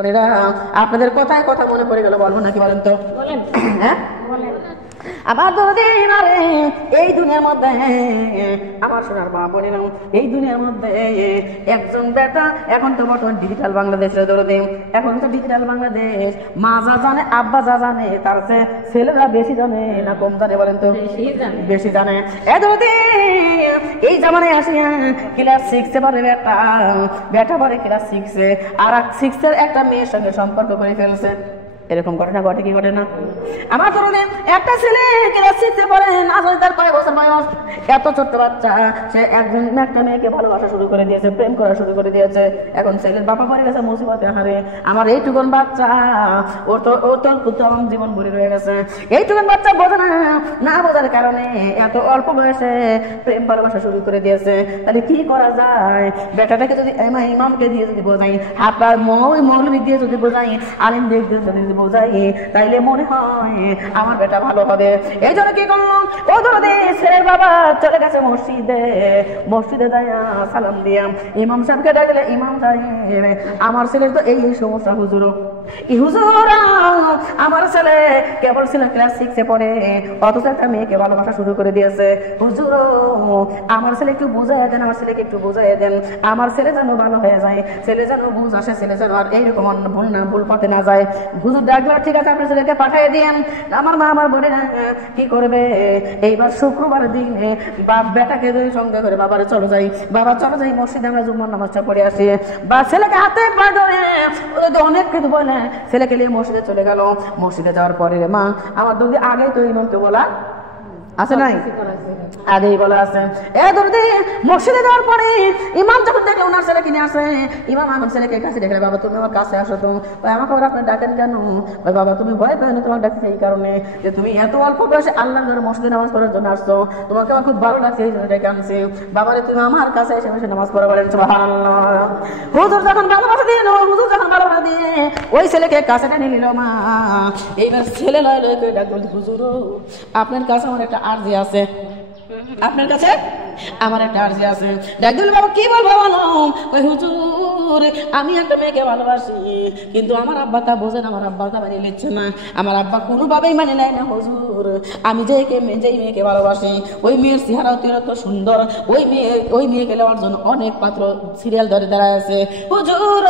বোনেরা, আপনাদের কথায় কথা মনে পড়ে গেল, বলবো নাকি বলেন তো? হ্যাঁ বলেন। আমার দরদিন আরে এই দুনিয়ার মধ্যে আমার সোনার মা বোনেরা, এই দুনিয়ার মধ্যে একজন বেটা, এখন তো বর্তমান ডিজিটাল বাংলাদেশের দরদিন, এখন তো ডিজিটাল বাংলাদেশ, মা যা জানে আব্বা যা জানে তার চেয়ে ছেলেরা বেশি জানে না কম জানে বলেন তো? বেশি জানে। এ দরদিন এই জামানায় আসিয়া ক্লাস 6 পারে বেটা পারে ক্লাস 6 আর 6 একটা মেয়ের সঙ্গে সম্পর্ক করে ফেলছে। এরকম ঘটনা ঘটে কি ঘটে না? আমার ধরুন একটা ছেলে ক্লাস 6 পড়ে, না জানি তার কয় বছর বয়স, এত ছোট্ট বাচ্চা, সে একজন একটা মেয়েকে ভালোবাসা শুরু করে দিয়েছে, প্রেম করা শুরু করে দিয়েছে। এখন ছেলের বাবা পড়ে গেছে মুসিবতে, হারে আমার এইটুকুন বাচ্চা, ও তো প্রথম জীবন ভরে রয়ে গেছে। এইটুকুন বাচ্চা বোঝে না বোঝার কারণে এত অল্প বয়সে প্রেম ভালোবাসা শুরু করে দিয়েছে। তাহলে কি করা যায়? বেটাটাকে যদি ইমামকে দিয়ে যদি বোঝাই, আপনার মৌলবি দিয়ে যদি বোঝাই, আলিম দিয়ে যদি বোঝাই, তাইলে মনে হয় আমার বেটা ভালো হবে। এই জন্য কি করলাম, ও দরদি ছেলের বাবা চলে গেছে মসজিদে যাইয়া সালাম দিয়া ইমাম সাহেবকে ডাকলে, ইমাম সাহেব আমার ছেলের তো এই সমস্যা হুজুর, আমার ছেলে কেবল ছিল ক্লাস 6 পড়ে, অথচ একটা মেয়েকে ভালোবাসা শুরু করে দিয়েছে। হুজুর আমার ছেলে একটু বুঝাই দেন, আমার ছেলেকে একটু বুঝাই দেন, আমার ছেলে যেন ভালো হয়ে যায়, ছেলে যেন বুঝ আসে, ছেলে যেন আর এইরকম ভুল পথে না যায়। হুজুর ডাকবার ঠিক আছে, আপনার ছেলেকে পাঠিয়ে দিন। আমার মা আমার বোনের কি করবে, এইবার শুক্রবার দিনে বাপ বেটাকে সঙ্গে করে বাবারে চলো যাই, বাবা চলো যাই মসজিদে আমরা জুম্মার নামাজটা পড়ে আসি। বা ছেলেকে হাতে পা ধরে অনেক কিছু বলে ছেলেকে নিয়ে মসজিদে চলে গেল। মসজিদে যাওয়ার পরে মা আমার দরদি আগেই তো ইমামকে বলা আছে নাই, আগেই বলা আছে। এ দরদি মসজিদে যাওয়ার পরে ইমাম যখন দেখলে ওনার ছেলে কিনে আসে, ইমাম আমার ছেলেকে কাছে দেখলে, বাবা তুমি আমার কাছে আসো তো। আমাকে ওরা আপনি ডাকেন কেন? বাবা তুমি ভয় পাও না, তোমার ডাকছে এই কারণে যে তুমি এত অল্প বয়সে আল্লাহর ঘরে মসজিদে নামাজ পড়ার জন্য আসছো, তোমাকে আমার খুব ভালো লাগছে, এই জন্য ডেকে আনছি। বাবারে তুমি আমার কাছে এসে বসে নামাজ পড়া বলেন সুবহানাল্লাহ। হুজুর যখন ভালোবাসা দিয়ে ওই ছেলেকে কাছে টেনে নিল মা। এইবার ছেলে লয় লয় করে ডাক বলতে, হুজুর আপনার কাছে আমার একটা আরজি আছে, আপনার কাছে আমার একটা আরজি আছে। ডাক দিল, বাবা কি বলবো বলো? ওই হুজুর আমি একটা মেয়েকে ভালোবাসি, কিন্তু আমার আব্বা তা বোঝেন, আমার আব্বা তা মানিয়ে নিচ্ছে না, আমার আব্বা কোনোভাবেই মানে নেয় না হুজুর। আমি যেই মেয়েকে ভালোবাসি, ওই মেয়ের চেহারা অত্যন্ত সুন্দর, ওই মেয়েকে নেওয়ার জন্য অনেক পাত্র সিরিয়াল ধরে দাঁড়ায় আছে। হুজুর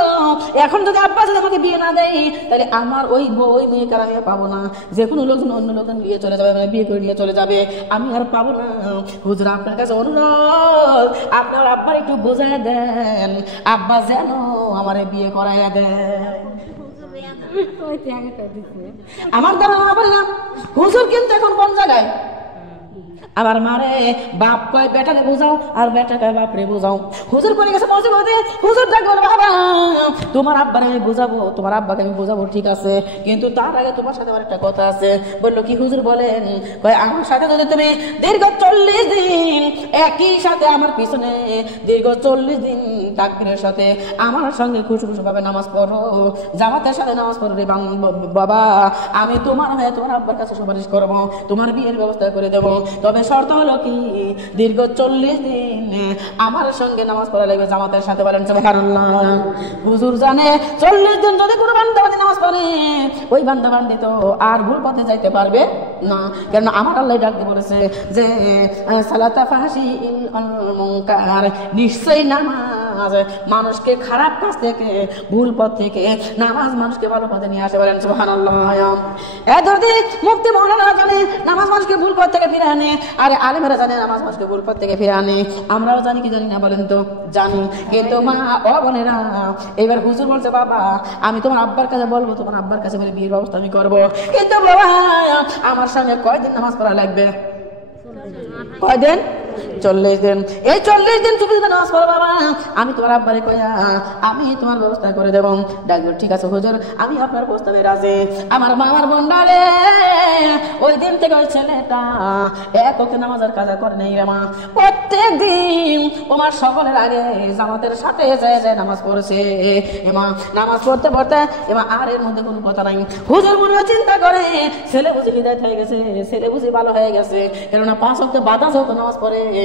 এখন যদি আব্বা যদি আমাকে বিয়ে না দেয়, তাহলে আমার ওই মেয়েকে আমি পাবো না, যে কোনো লোকজন অন্য লোকজন বিয়ে চলে যাবে, মানে বিয়ে করে নিয়ে চলে যাবে, আমি আর পাবো না। হুজুর আপনার কাছে অনুরোধ, আপনার আব্বার একটু বোঝায় দেন, আব্বা যেন আমারে বিয়ে করাইয়া দেন। আমার দ্বারা বললাম, হুজুর কিন্তু এখন কোন জায়গায়? আমার মারে বাপ কয় বেটারে বোঝাও, আর বেটা কয় বাপরে বোঝাও। হুজুর পড়ে গেছে মসজিদে, হুজুর ডাকবো, বাবা তোমার আব্বারে আমি বোঝাবো, তোমার আব্বাকে আমি বোঝাবো, ঠিক আছে, কিন্তু তার আগে তোমার সাথে আমার একটা কথা আছে। বললো কি হুজুর বলেন? কয় আমার সাথে যদি তুমি দীর্ঘ 40 দিন একই সাথে আমার পিছনে দীর্ঘ 40 দিন তাকবীরের সাথে আমার সঙ্গে খুশি ভাবে নামাজ পড়ো, জামাতের সাথে নামাজ পড়ো রে বাবা, আমি তোমার হয়ে তোমার আব্বার কাছে সুপারিশ করবো, তোমার বিয়ের ব্যবস্থা করে দেবো। তবে শর্ত হলো কি, দীর্ঘ 40 দিন আমার সঙ্গে নামাজ পড়া লাগবে জামাতের সাথে, বলেন সুবহানাল্লাহ। হুজুর জানে 40 দিন যদি কোনো বান্দাবান্দি নামাজ পড়ে, ওই বান্দাবান্দি তো আর ভুল পথে যাইতে পারবে না, কেন আমার আল্লাহ ডাকতে বলেছে যে সালাতা ফাহশিল মুনকার, নিশ্চয়ই নামাজ মানুষকে খারাপ কাজ থেকে, ভুল পথ থেকে, নামাজ মানুষকে ভালো পথে নিয়ে আসে, বলেন সুবহানাল্লাহ। এ দরদি মুফতি মাওলানা জানে নামাজ মানুষকে ভুল পথ থেকে ফিরে আনে, আরে আলেমেরা জানে নামাজ মানুষকে ভুল পথ থেকে ফিরে আনে, আমরাও জানি কি জানি না বলেন তো? জানি। কিন্তু মা ও বোনেরা, এবার হুজুর বলছে, বাবা আমি তোমার আব্বার কাছে বলবো, তোমার আব্বার কাছে বলে বিয়ের ব্যবস্থা আমি করবো, কিন্তু বাবা আমার সঙ্গে কয়দিন নামাজ পড়া লাগবে? কয়দিন? 40 দিন। এই 40 দিন তুমি নামাজ পড়ো বাবা, আমি তোমার আব্বারে কইয়া আমি তোমার ব্যবস্থা করে দেব। ডাকবো, ঠিক আছে হুজুর, আমি আপনার প্রস্তাবে রাজি। আমার মামার বন্ডারে ওই দিন থেকে ওই ছেলেটা এক ওয়াক্ত নামাজের কাজা করে নেই রে মা, প্রত্যেক দিন তোমার সকলের আগে জামাতের সাথে যায় নামাজ পড়েছে। এমা নামাজ পড়তে পড়তে এমা আর এর মধ্যে কোনো কথা নাই। হুজুর মনে চিন্তা করে ছেলে বুঝি হৃদায়ত হয়ে গেছে, ছেলে বুঝি ভালো হয়ে গেছে, কেননা 5 ওয়াক্ত বাতাস হতো নামাজ পড়ে,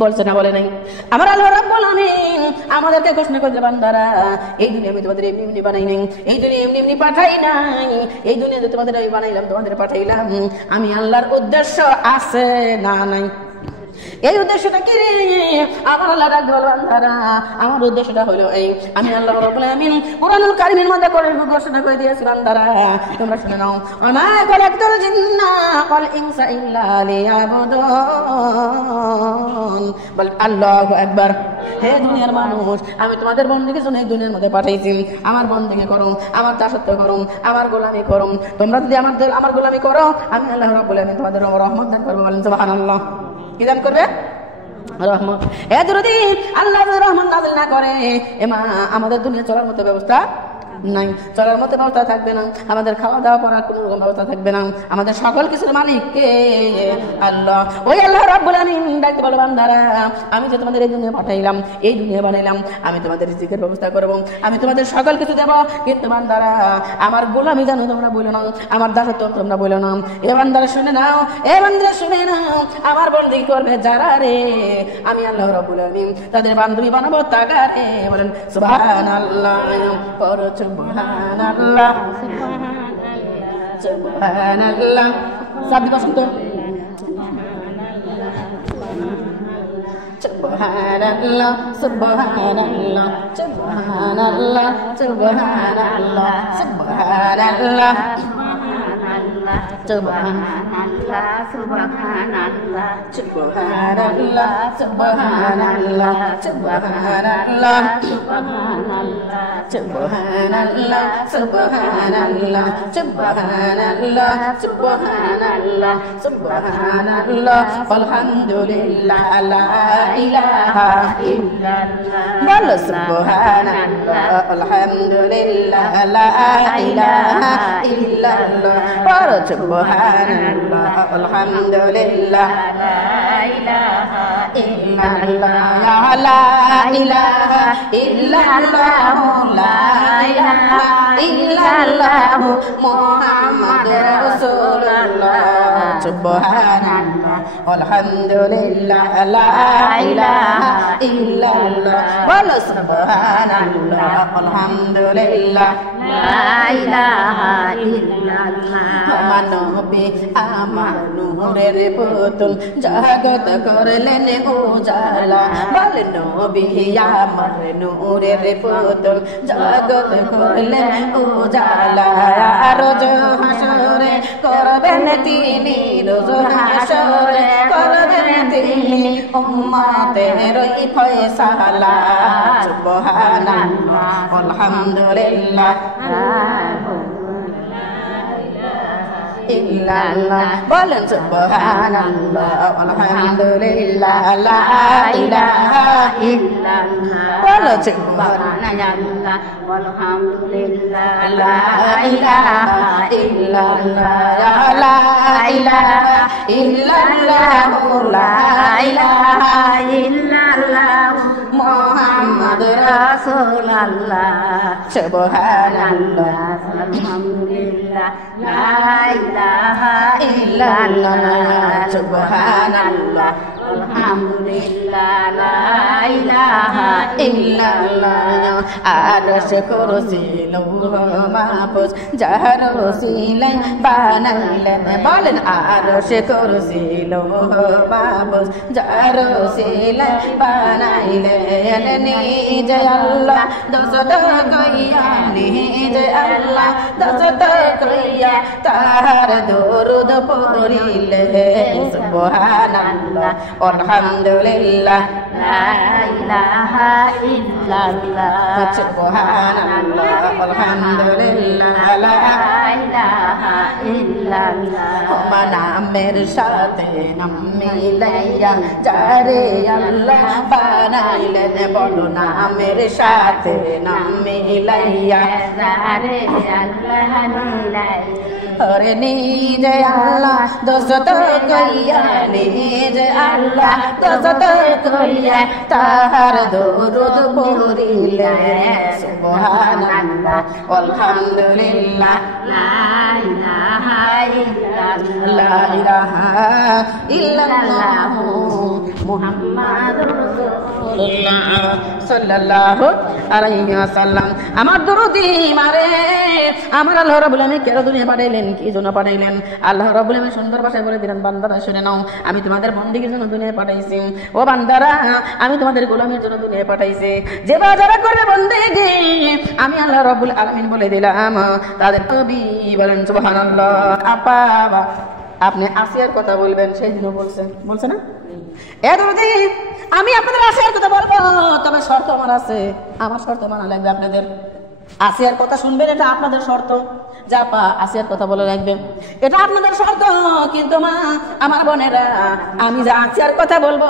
বলছে না বলে নাই? আমার আল্লাহ রাব্বুল আমিন আমাদেরকে ঘোষণা করে দিলেন, বান্দারা এই দুনিয়া আমি তোমাদের এমনি এমনি বানাই নাই, এই দুনিয়া এমনি এমনি পাঠাই নাই, এই দুনিয়াতে তোমাদের আমি বানাইলাম, তোমাদের পাঠাইলাম। আমি আল্লাহর উদ্দেশ্য আছে না নাই? এই উদ্দেশ্যটা কি রে? আমার আল্লাহ রাব্বুল বান্দারা আমার উদ্দেশ্যটা হলো এই, আমি আল্লাহ রাব্বুল আমিন কুরআনুল কারীমের মধ্যে করে ঘোষণা করে দিয়েছি, বান্দারা তোমরা শুনে নাও, আমা খালাকতুল জিন্না ওয়াল ইনসা ইল্লা লিয়াবুদুন। বল আল্লাহু আকবার। হে দুনিয়ার মানুষ, আমি তোমাদের বন্দেগীর জন্য এই দুনিয়ার মধ্যে পাঠাইছি। আমার বন্দেগী করো, আমার দাসত্ব করো, আমার গোলামি করো। তোমরা যদি আমার গোলামি করো, আমি আল্লাহ রাব্বুল আমিন তোমাদের রহমত দান করব। বলেন সুবহানাল্লাহ। কি দান করবে? রহমত। এ যদি আল্লাহ রহমত নাযিল না করে, এমা আমাদের দুনিয়া চলার মতো ব্যবস্থা নাই, চলার মতো ব্যবস্থা থাকবে না, আমাদের খাওয়া দাওয়া করার কোনো ব্যবস্থা থাকবে না। আমাদের সকল কিছুর মালিক কে? আল্লাহ। ওই আল্লাহ রাব্বুল আমিন ডাকতে বলে, বান্দারা আমি যে তোমাদের এই দুনিয়া পাঠাইলাম, এই দুনিয়া বানাইলাম, আমি তোমাদের রিজিকের ব্যবস্থা করব, আমি তোমাদের সকল কিছু দেব, কিন্তু বান্দারা আমার গোলামি জানো তোমরা বলো না, আমার দাসত্ব তোমরা বলো না। এ বান্দারা শুনে নাও, এ বান্দারা শুনে নাও, আমার বন্দেগী করবে যারা রে, আমি আল্লাহ রাব্বুল আমিন তাদের বান্ধবী বানাবো তাগারে। বলেন সুবহানাল্লাহ। সুবহানাল্লাহ, সুবহানাল্লাহ। শব্দ পছন্দ। সুবহানাল্লাহ, সুবহানাল্লাহ, সুবহানাল্লাহ, সুবহানাল্লাহ, সুবহানাল্লাহ, সুবহানাল্লাহ, সুবহানাল্লাহ, সুবহানাল্লাহ, সুবহানাল্লাহ, সুবহানাল্লাহ, সুবহানাল্লাহ, সুবহানাল্লাহ, সুবহানাল্লাহ, সুবহানাল্লাহ, সুবহানাল্লাহ, আলহামদুলিল্লাহ, লা ইলাহা ইল্লাল্লাহ। বলো সুবহানাল্লাহ, আলহামদুলিল্লাহ, লা ইলাহা ইল্লাল্লাহ। বলো সুবহানাল্লাহ, আলহামদুলিল্লাহ, লা ইলাহা ইল্লাল্লাহ, লা ইলাহা ইল্লাল্লাহ, লা ইলাহা ইল্লাল্লাহ, মুহাম্মাদুর রাসূলুল্লাহ। সুবহানাল্লাহ, আলহামদুলিল্লাহ, লা ইলাহা ইল্লাল্লাহ। বলো সুবহানাল্লাহ, আলহামদুলিল্লাহ, লা ইলাহা ইল্লাল্লাহ। আমার নবী আমার নূরের পুতুল, জগৎ করলেন উজালা। বল নবী আমার নূরের পুতুল, জগৎ করলেন উজালা। রোজ হাসরে করবেন তিনি, রোজ হাসরে করবেন তিনি উম্মতের ফয়সালা। সুবহানাল্লাহ, আলহামদুলিল্লাহ, ইল্লাল্লাহ। বলেন সুবহানাল্লাহ, আলহামদুলিল্লাহ, লা ইলাহা ইল্লাল্লাহ। বলো সুবহানাল্লাহ, আলহামদুলিল্লাহ, লা ইলাহা ইল্লাল্লাহ, লা ইলাহা ইল্লাল্লাহ, লা ইলাহা ইল্লাল্লাহ, মুহাম্মাদুর রাসূলুল্লাহ। সুবহানাল্লাহ, আলহামদুলিল্লাহ, লা ইলাহা ইল্লাল্লাহ। সুবহানাল্লাহ, আলহামদুলিল্লাহ, লা ইলাহা ইল্লাল্লাহ। আরশ কুরসি লৌহ মাহফুজ যার ওসিলায় বানাইলেন। বলেন আরশ কুরসি লৌহ মাহফুজ যার ওসিলায় বানাইলেন। নিজে আল্লাহ দোস্ত কইয়া, নিজে আল্লাহ দোস্ত কইয়া তাহার দরুদ পড়িলে। সুবহানাল্লাহ, আলহামদুলিল্লাহ, লা ইলাহা ইল্লাল্লাহ। সুবহানাল্লাহ, আলহামদুলিল্লাহ, লা ইলাহা ইল্লাল্লাহ। নামের সাথে নাম মিলাইয়া যারে আল্লাহ বানাইলেন। বলো নামের সাথে নাম মিলাইয়া যারে আল্লাহ মিলাইয়া ওরে নিজে আল্লাহ দোস্ত কইয়া নিজে আল্লাহ দোস্ত কইয়া তাহার দরুদ পড়িলে সুবহানাল্লাহ আলহামদুলিল্লাহ লা ইলাহা ইল্লাল্লাহ মুহাম্মাদুর রাসূলুল্লাহ সাল্লাল্লাহু আলাইহি ওয়াসাল্লাম। আমার দরুদি মারে আমার আল্লাহ রাব্বুল আলামিন কেন দুনিয়া পাঠাইলেন, কি জন্য পাঠাইলেন? আল্লাহ রাব্বুল আলামিন সুন্দর ভাষায় বলে দিলেন, বান্দারা শুনে নাও, আমি তোমাদের বন্দেগীর জন্য দুনিয়া পাঠাইছি। ও বান্দারা, আমি তোমাদের গোলামের জন্য দুনিয়া পাঠাইছি। যে যারা করবে বন্দেগী, আমি আল্লাহ রাব্বুল আলামিন বলে দিলাম তাদের নবী বলেন সুবহানাল্লাহ। আপা আপনি আসিয়ার কথা বলবেন, সেই জন্য বলছে না? এ দরদি, আমি আপনাদের আসিয়ার কথা বলবো, তবে শর্ত আমার আছে। আমার শর্ত মানা লাগবে আপনাদের। আসিয়ার কথা শুনবেন, এটা আপনাদের শর্ত। যা পা আসিয়ার কথা বলে রাখবেন, এটা আপনাদের শর্ত। কিন্তু মা আমার বোনেরা, আমি যা আসিয়ার কথা বলবো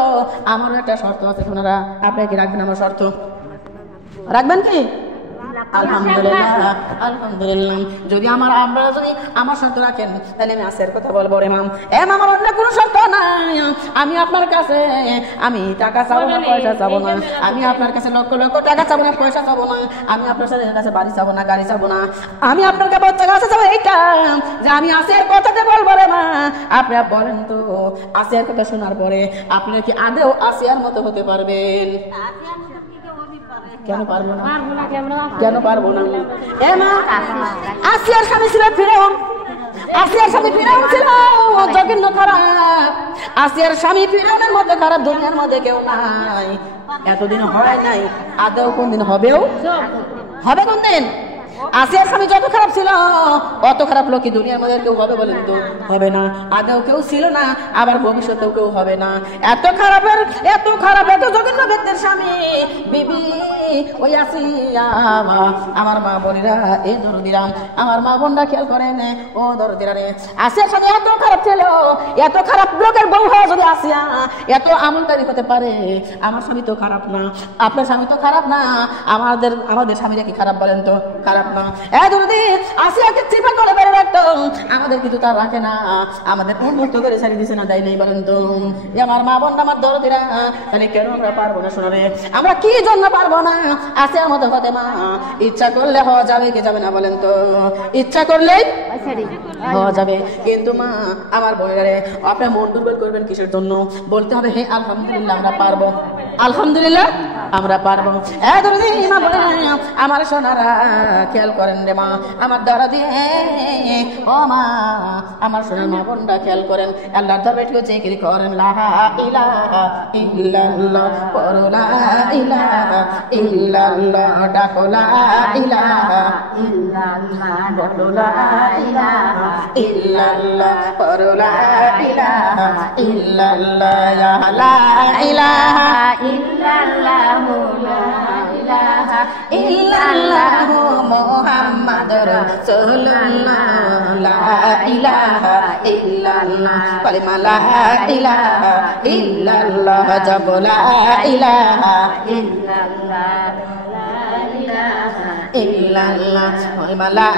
আমারও একটা শর্ত আছে। আপনারা আপনারা কি রাখবেন? আমার শর্ত রাখবেন কি? আলহামদুলিল্লাহ আলহামদুলিল্লাহ। যদি আপনারা যদি আমার শর্ত রাখেন, তাহলে আমি আসিয়ার কথা বলবো। রে মাম, আমার অন্য কোনো শর্ত নাই। আমি আপনার কাছে আমি টাকা চাবো না, পয়সা চাবো না। আমি আপনার কাছে লক্ষ লক্ষ টাকা চাবো না, পয়সা চাবো না। আমি আপনার কাছে বাড়ি চাবো না, গাড়ি চাবো না। আমি আপনার কাছে চাবো এইটা, যে আমি আসিয়ার কথাতে বলবো। রে মা, আপনারা বলেন তো, আসিয়ার কথা শোনার পরে আপনারা কি আদেও আসিয়ার মতো হতে পারবেন? কেন পারবো না? কেন পারবো না? আসিয়ার স্বামী ছিল ফিরআউন। আসিয়ার স্বামী ফিরআউন ছিল জঘন্য খারাপ। আসিয়ার স্বামী ফিরআউনের মধ্যে খারাপ দুনিয়ার মধ্যে কেউ নাই। এতদিন হয় নাই, আদৌ কোনদিন হবেও হবে? কোনদিন? আসিয়ার স্বামী যত খারাপ ছিল, অত খারাপ লোক কি দুনিয়ার মধ্যে কেউ হবে বলেন তো? হবে না। আদেও কেউ ছিল না, আবার ভবিষ্যতেও কেউ হবে না। এত খারাপ এত জঘন্য ব্যক্তির স্বামী বিবি ওই আসিয়া। আমার মা বোনেরা, এই দরদিরা, আমার মা বোনরা খেয়াল করেন, ও দরদিরা রে, আসিয়ার স্বামী এত খারাপ ছিল। এত খারাপ লোকের বউ হয় যদি আসিয়া এত আমলদারি হতে পারে, আমার স্বামী তো খারাপ না, আপনার স্বামী তো খারাপ না, আমাদের স্বামীরা কি খারাপ বলেন তো? খারাপ না। আসিয়াকে চিপা করে বেড়ে রাখতো, আমাদের কিন্তু তার রাখে না। আমাদের উন্মুক্ত করে ছাড়ি দিছে না, দেয় নেই বলেন তো? আমার মা বোন আমার দরদিরা, তাহলে কেন আমরা পারবো না? শোনাবে, আমরা কি জন্য পারবো না আসিয়ার মতো হতে? মা, ইচ্ছা করলে হওয়া যাবে কি যাবে না বলেন তো? ইচ্ছা করলেই হওয়া যাবে। কিন্তু মা আমার বোনেরা রে, আপনার মন দুর্বল করবেন কিসের জন্য? বলতে হবে, হে আলহামদুলিল্লাহ আমরা পারবো, আলহামদুলিল্লাহ আমরা পারবো। আমার সোনারা খেয়াল করেন রে মা, আমার দ্বারা দিয়ে ও মা, আমার সোনার মা বোনরা খেয়াল করেন। আল্লাহর দরবারে ঠিক জিকির করেন, লা ইলাহা ইল্লাল্লাহ, লা ইলাহা ইল্লাল্লাহ, ডাকো লা ইলাহা ইল্লাল্লাহ, বলো লা ইলাহা ইল্লাল্লাহ, লা ইলাহা ইল্লাল্লাহ, লা ইলাহা ইল্লাল্লাহ, লা ইলাহা ইল্লাল্লাহ, মুহাম্মাদুর রাসূলুল্লাহ, লা ইলাহা ইল্লাল্লাহ, কালিমা লা ইলাহা ইল্লাল্লাহ, জপ লা ইলাহা ইল্লাল্লাহ, ইল্লাল্লাহ, লা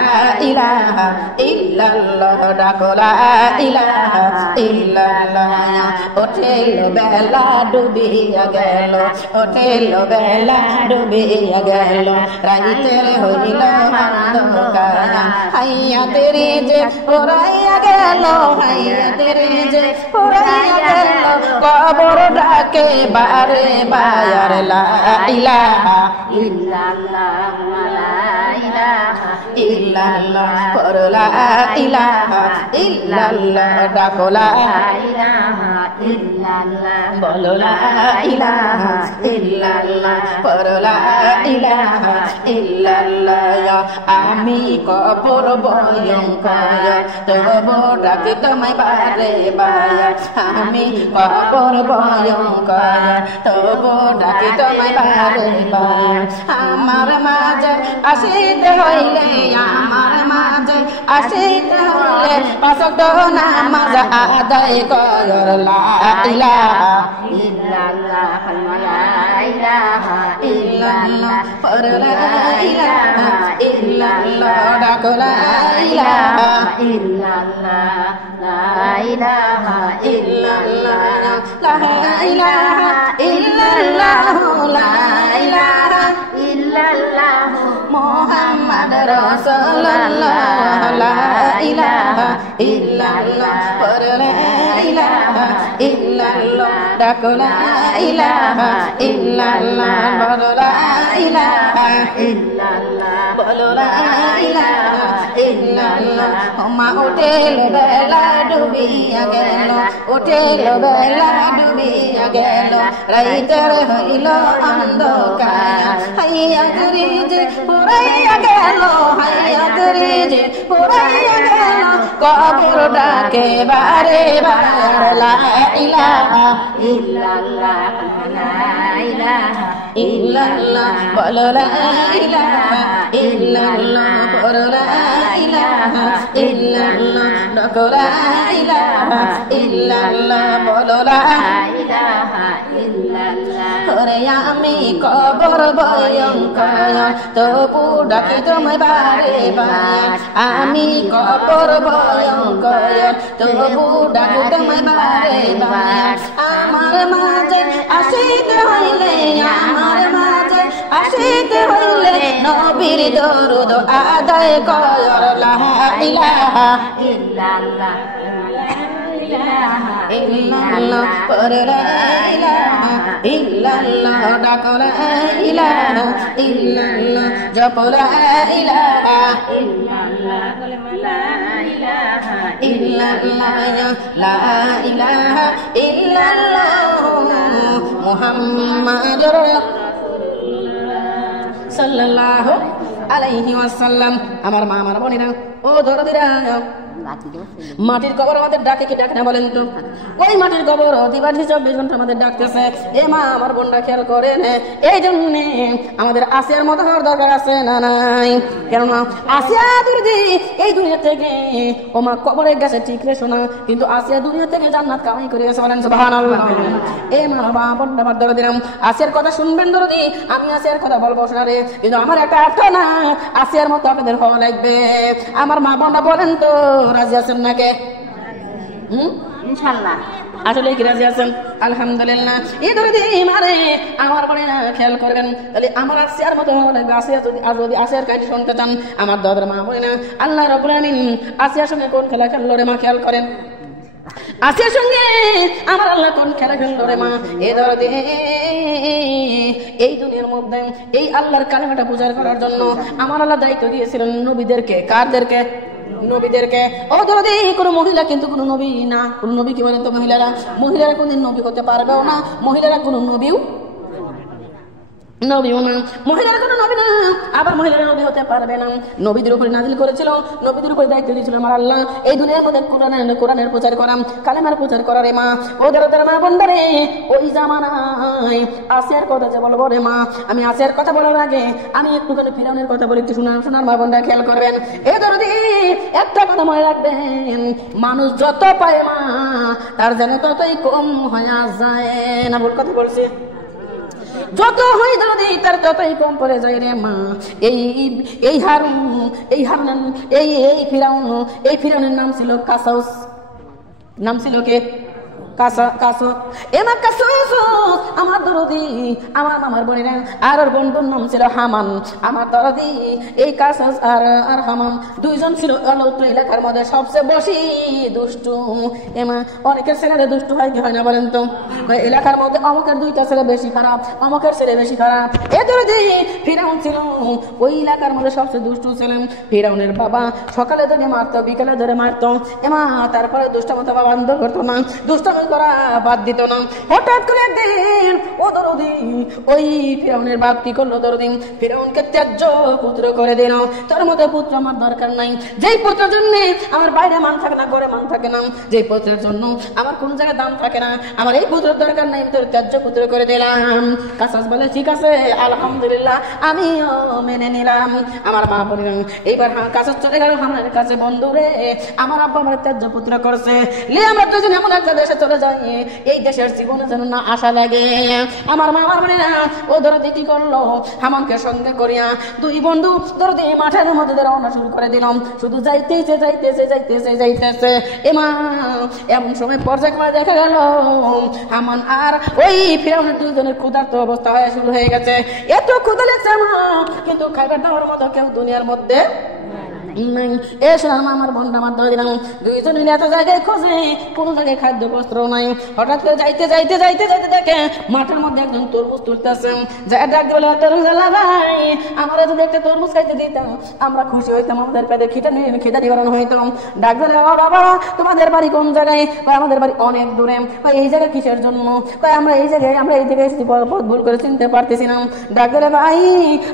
ইলাহা ইল্লাল্লাহ, ডাকো লা ইলাহা ইল্লাল্লাহ। ওঠেল বেলা ডুবিয়া গেল, ওঠেল বেলা ডুবিয়া গেল, রাইতের হইল অন্ধকার, হাইয়া তেরে যে ওরাইয়া গেল, হাইয়া তেরে যে ওরাইয়া গেল, কবর ডাকে বারে বায়ার, লা ইলাহা ইল্লাল্লাহ, লা ইলাহা ইল্লাল্লাহ, লা ইলাহা ইল্লাল্লাহ, ডাকো লা ইলাহা ইল্লাল্লাহ, বলো লা ইলাহা ইল্লাল্লাহ, লা ইলাহা ইল্লাল্লাহ। আমি কবর ভয়ঙ্কর, তবু ডাকি তোমায় বারে বারে, আমি কবর ভয়ঙ্কর, তবু ডাকি তোমায় বারে বারে। আমার মাঝে আসিতে হইলে, আমার মাঝে আসিতে হইলে, পাঁচ ওয়াক্ত নামাজ আদায় কর, লা ইলাহা ইল্লাল্লাহ, লা ইলাহা ইল্লাল্লাহ, লা ইলাহা ইল্লাল্লাহ, ডাকো লা ইলাহা ইল্লাল্লাহ লা ইলাহা ইল্লাল্লাহ লা ইলাহা ইল্লাল্লাহ লা ইলাহা ইল্লাল্লাহ মুহাম্মদ রাসূলুল্লাহ লা ইলাহা ইল্লাল্লাহ লা ইলাহা ইল্লাল্লাহ ডাকো লা ইলাহা ইল্লাল্লাহ বলো লা ইলাহা ইল্লাল্লাহ বলো লা ইলাহা ইল্লাল্লাহ মা উঠেল বেলা ডুবিয়া গেল উঠেল বেলা ডুবিয়া গেল রাইতের হইল অন্ধকার হাইয়া করে যে পুরাইয়া গেল হাইয়া করে যে পুরাইয়া গেল কবর ডাকে বারে বারে লা ইলাহা ইল্লাল্লাহ লা ইলাহা ইল্লাল্লাহ বলো লা ইলাহা ইল্লাল্লাহ বলো লা ইলাহা ইল্লাল্লাহ ডাকো লা ইলাহা ইল্লাল্লাহ বলো লা ইলাহা ইল্লাল্লাহ ওরে আমি কবর ভয়ঙ্কর তবু ডাকি তোমায় বারে বারে আমি কবর ভয়ঙ্কর তবু ডাকি তোমায় বারে বারে আমার মাঝে আসিতে হইলে আমার মাঝে আসিতে হইলে নবীর দরুদ আদায় কর লা ইলাহা ইল্লাল্লাহ ইল্লাল্লাহ পড়ে লা ইলাহা ইল্লাল্লাহ ডাকো লা ইলাহা ইল্লাল্লাহ জপ লা ইলাহা ইল্লাল্লাহ লা ইলাহা ইল্লাল্লাহ লা ইলাহা ইল্লাল্লাহ মুহাম্মাদুর সাল্লাল্লাহু আলাইহি ওয়াসাল্লাম আমার মা আমার বোনেরা ও দরদিরা মাটির কবর আমাদের ডাকে কি ডাকে না বলেন তো ওই মাটির কবর দিবাধি 24 ঘন্টা আমাদের ডাকতেছে এ মা আমার বোনরা খেয়াল করেন এই জন্য আমাদের আসিয়ার মতো হওয়ার দরকার আছে না নাই কেননা আসিয়া দুর্দি এই দুনিয়া থেকে ও মা কবরে গেছে ঠিক রে শোনা কিন্তু আসিয়া দুনিয়া থেকে জান্নাত কামাই করে গেছে বলেন সুবহানাল্লাহ এ মা বাবা বোনরা আমার দরদি দিলাম আসিয়ার কথা শুনবেন দরদি আমি আসিয়ার কথা বলবো শোনা রে কিন্তু আমার একটা অর্থ না আসিয়ার মতো আপনাদের হওয়া লাগবে আমার মা বোনরা বলেন তো রাজি আছেন নাকি ইনশাআল্লাহ আসলে কি রাজি আছেন আলহামদুলিল্লাহ এই দরদি মারে আমার পরে খেয়াল করবেন তাহলে আমার আসিয়ার মতো হওয়া লাগবে আসিয়া যদি আসিয়ার কাহিনী শুনতে চান আমার দাদার মা বলে না আল্লাহ রাব্বুল আলামিন আসিয়ার সঙ্গে কোন খেলা খেললো রে মা খেয়াল করেন আসিয়ার সঙ্গে আমার আল্লাহ কোন খেলা খেললো রে মা এ দরদি এই দুনিয়ার মধ্যে এই আল্লাহর কালিমাটা প্রচার করার জন্য আমার আল্লাহ দায়িত্ব দিয়েছিলেন নবীদেরকে কারদেরকে নবীদেরকে ও দরদি কোন মহিলা কিন্তু কোন নবী না কোন নবী কি বলেন তো মহিলারা কোনদিন নবী হতে পারবেও না মহিলারা কোন নবীও না মহিলারা কোনো নবী না আবার মহিলারা নবী হতে পারবে না নবীদের উপরে নাজিল করেছিল নবীদের উপরে দায়িত্ব দিয়েছিল আমার আল্লাহ এই দুনিয়ার মধ্যে কোরআনের প্রচার করা কালেমার প্রচার করা রে মা ওদের মা বন্ধারে ওই জামানায় আসিয়ার কথা যে বলবো রে মা আমি আসিয়ার কথা বলার আগে আমি একটুখানি ফিরাউনের কথা বলি একটু শোনার মা বোনরা খেয়াল করবেন এই দরদি একটা কথা মনে রাখবেন মানুষ যত পায় মা তার যেন ততই কম হয়ে যায় না ভুল কথা বলছি যত হয় দরদি তার ততই কম পড়ে যায় রে মা এই ফিরাউনের নাম ছিল কাসাউস নাম ছিল কে আমার দরদি আমার মামার বোনেরা আর ওর বন্ধুর নাম ছিল হামান আমার দরদি এই কাসাস আর হামান দুইজন ছিল অলৌত এলাকার মধ্যে সবচেয়ে বেশি দুষ্টু এমা অনেকের ছেলেরা দুষ্টু হয় কি হয় না বলেন তো এলাকার মধ্যে অমুকের দুইটা ছেলে বেশি খারাপ অমুকের ছেলে বেশি খারাপ এ দরদি ফিরাউন ছিল ওই এলাকার মধ্যে সবচেয়ে দুষ্টু ছিলেন ফিরাউনের বাবা সকালে ধরে মারতো বিকালে ধরে মারতো এমা তারপরে দুষ্টামতো বাবা বন্ধ করতো না দুষ্টামি করা বাদ দিত না হঠাৎ করে একদিন ও দরদি ওই ফিরাউনের বাপ কি করলো দরদি ফিরাউনকে ত্যায্য পুত্র করে দিল তার মধ্যে পুত্র আমার দরকার নাই যেই পুত্রের জন্য আমার বাইরে মান থাকে না ঘরে মান থাকে না যেই পুত্রের জন্য আমার কোন জায়গায় দাম থাকে না আমার এই পুত্রের দরকার নাই তোর ত্যায্য পুত্র করে দিলাম কাসাস বলে ঠিক আছে আলহামদুলিল্লাহ আমিও মেনে নিলাম আমার মা বললেন এইবার কাসাস চলে গেল আমার কাছে বন্ধু রে আমার আব্বা আমার ত্যায্য পুত্র করছে লে আমরা দুজন এমন একটা দেশে চলে চলে যায়, এই দেশের জীবনে যেন না আশা লাগে। আমার মা আমার বোনেরা ও দরদি কি করলো, হামানকে সঙ্গে করিয়া দুই বন্ধু দরদি মাঠের মধ্যে রওনা শুরু করে দিলাম। শুধু যাইতেছে যাইতেছে যাইতেছে যাইতেছে। এমা এমন সময় পর্যায়ক্রমে দেখা গেল হামান আর ওই ফিরাউনের দুজনের ক্ষুধার্ত অবস্থা হয়ে শুরু হয়ে গেছে। এত ক্ষুধা লাগছে আমার, কিন্তু খাইবার দেওয়ার মতো কেউ দুনিয়ার মধ্যে আমার বন্ধু আমার দিলাম। দুইজন মিলে এত জায়গায় খোঁজে, কোনো জায়গায় খাদ্য বস্ত্র নাই। হঠাৎ করে যাইতে যাইতে যাইতে যাইতে দেখে মাঠের মধ্যে একজন তরমুজ তুলতেছে। যাই ডাক দিয়ে বলে, তরমুজ আলা ভাই, আমরা যদি একটা তরমুজ খাইতে দিতাম আমরা খুশি হইতাম, আমাদের পেটে খিদা নিবারণ হইতাম। ডাক দিলে, বাবা তোমাদের বাড়ি কোন জায়গায়? আমাদের বাড়ি অনেক দূরে। এই জায়গায় কিসের জন্য? আমরা এই জায়গায় আমরা এই জায়গায় পথ ভুল করে চিনতে পারতেছি না। ডাক দিলে, ভাই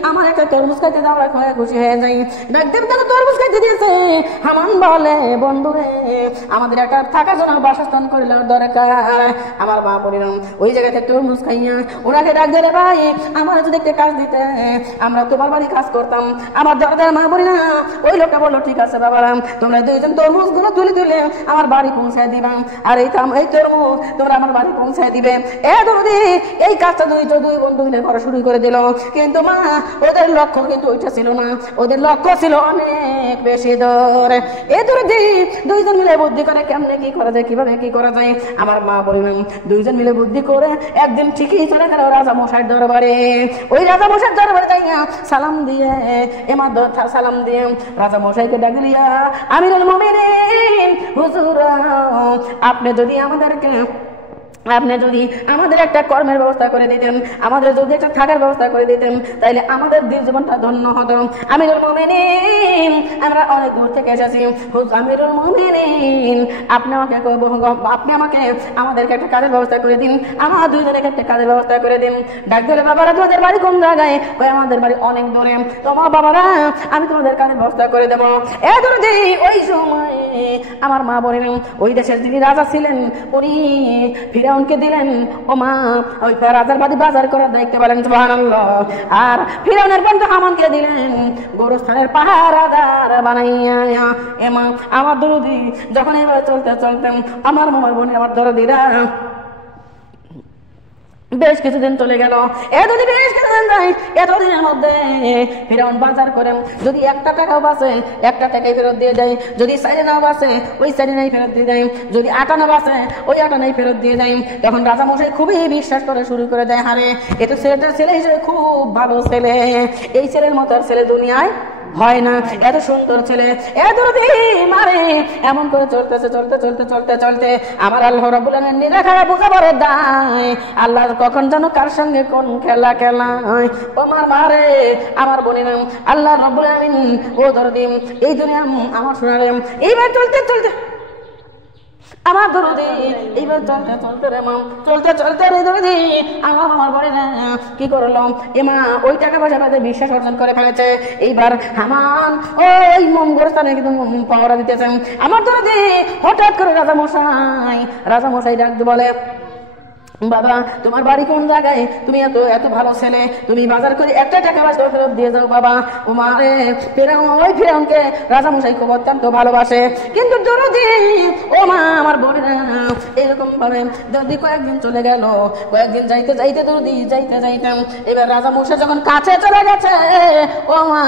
আমার একটা তরমুজ খাইতে দাও, আমরা খুশি হয়ে যাই। ডাক দিয়ে তরমুজ খাইতে দিয়েছে। হামান বলে, বন্ধুরে আমাদের একটা থাকার জন্য বাসস্থান করিল দরকার। আমার মা বলিলাম ওই জায়গাতে তরমুজ খাইয়া ওনাকে ডাক দিলে, ভাই আমার যদি একটা কাজ দিতে আমরা তোমার বাড়ি কাজ করতাম। আমার দরদার মা বলি না, ওই লোকটা বললো ঠিক আছে বাবারাম, তোমরা দুইজন তরমুজ গুলো তুলে তুলে আমার বাড়ি পৌঁছায় দিবা, আর এই তরমুজ তোমরা আমার বাড়ি পৌঁছায় দিবে। এই কাজটা দুই বন্ধু মিলে করা শুরু করে দিল। কিন্তু মা ওদের লক্ষ্য কিন্তু ওইটা ছিল না, ওদের লক্ষ্য ছিল অনেক বেশি দূর। দুইজন মিলে বুদ্ধি করে কেমনে কি করা যায়, কিভাবে কি করা যায়। আমার মা বললেন দুইজন মিলে বুদ্ধি করে একদিন ঠিকই চলে গেল রাজা মশাইয়ের দরবারে। ওই রাজা মশাইয়ের দরবারে যাইয়া সালাম দিয়ে সালাম দিয়ে রাজা মশাইকে ডাক দিয়া, আমিরুল মুমিনিন হুজুর, আপনি যদি আমাদের একটা কর্মের ব্যবস্থা করে দিতেন, আমাদের যদি একটা থাকার ব্যবস্থা করে দিতেন, তাইলে আমাদের জীবনটা ধন্য হতো। আমিরুল মুমিনিন, আমরা অনেক দূর থেকে এসেছি। আমিরুল মুমিনিন, আপনি আমাকে আমাদেরকে একটা কাজের ব্যবস্থা করে দিন, আমার দুইজনকে একটা কাজের ব্যবস্থা করে দিন। ডাক দিলে, বাবারা তোমাদের বাড়ি কোন জায়গায়? আমাদের বাড়ি অনেক দূরে। তোমার বাবারা আমি তোমাদের কাজের ব্যবস্থা করে দেবো। ওই সময় আমার মা বলেন ওই দেশের যিনি রাজা ছিলেন উনি ফিরাউনকে দিলেন ও মা ওই রাজার বাড়ি বাজার করার দায়িত্ব বলেন সুবহানাল্লাহ। আর ফিরাউনের বন্ধু হামানকে দিলেন গোরস্থানের পাহারাদার বানাইয়া। এমা আমার দরদি যখন এবার চলতে চলতেন আমার মামার বোন আমার দরদিরা বেশ কিছুদিন চলে গেল। বেশ কিছুদিন যায়, এতদিনের মধ্যে ফিরাউন বাজার করেন, যদি একটা টাকাও বাঁচে একটা টাকাই ফেরত দিয়ে যায়, যদি সাইডে নাও বাঁচে ওই সাইডে নাই ফেরত দিয়ে যায়, যদি আটা না বাঁচে ওই আটা নাই ফেরত দিয়ে যায়। তখন রাজা মশাই খুবই বিশ্বাস করে শুরু করে দেয়, হারে এ তো ছেলে হিসেবে খুব ভালো ছেলে, এই ছেলের মতো আর ছেলে দুনিয়ায় হয় না, এত সুন্দর ছেলে, মারে এমন করে চলতেছে চলতে চলতে চলতে চলতে আমার আল্লাহ রাব্বুল আলামিন নিরাখারা বোঝাবার দায়, আল্লাহ কখন যেন কার সঙ্গে কোন খেলা খেলায়। আমার মারে আমার বোনেরা আল্লাহ রাব্বুল আলামিন ও দরদি এই দুনিয়া আমার শোনারে এইবার চলতে চলতে আমার দরদি এইবার চলতে চলতে রে মাম চলতে চলতে রে দরদি আমার বলে না কি করলাম এমা ওই টাকা পয়সা পাতে বিশ্বাস অর্জন করে ফেলেছে। এইবার হামান ওই গোরস্থানে কিন্তু পাওয়ারা দিতেছেন। আমার দরদি হঠাৎ করে রাজা মশাই ডাক বলে, বাবা তোমার বাড়ি কোন জায়গায়? তুমি এত ভালো ছেলে, তুমি বাজার করে একটা টাকা বাঁচতে ফেরত দিয়ে যাও বাবা। ও মারে ফিরাউনকে রাজা মশাই খুব অত্যন্ত ভালোবাসে, কিন্তু দরদি ও মা আমার বোনেরা এরকম ভাবে দরদি কয়েকদিন চলে গেল, কয়েকদিন যাইতে যাইতে দরদি যাইতে যাইতাম। এবার রাজা মশাই যখন কাছে চলে গেছে ও মা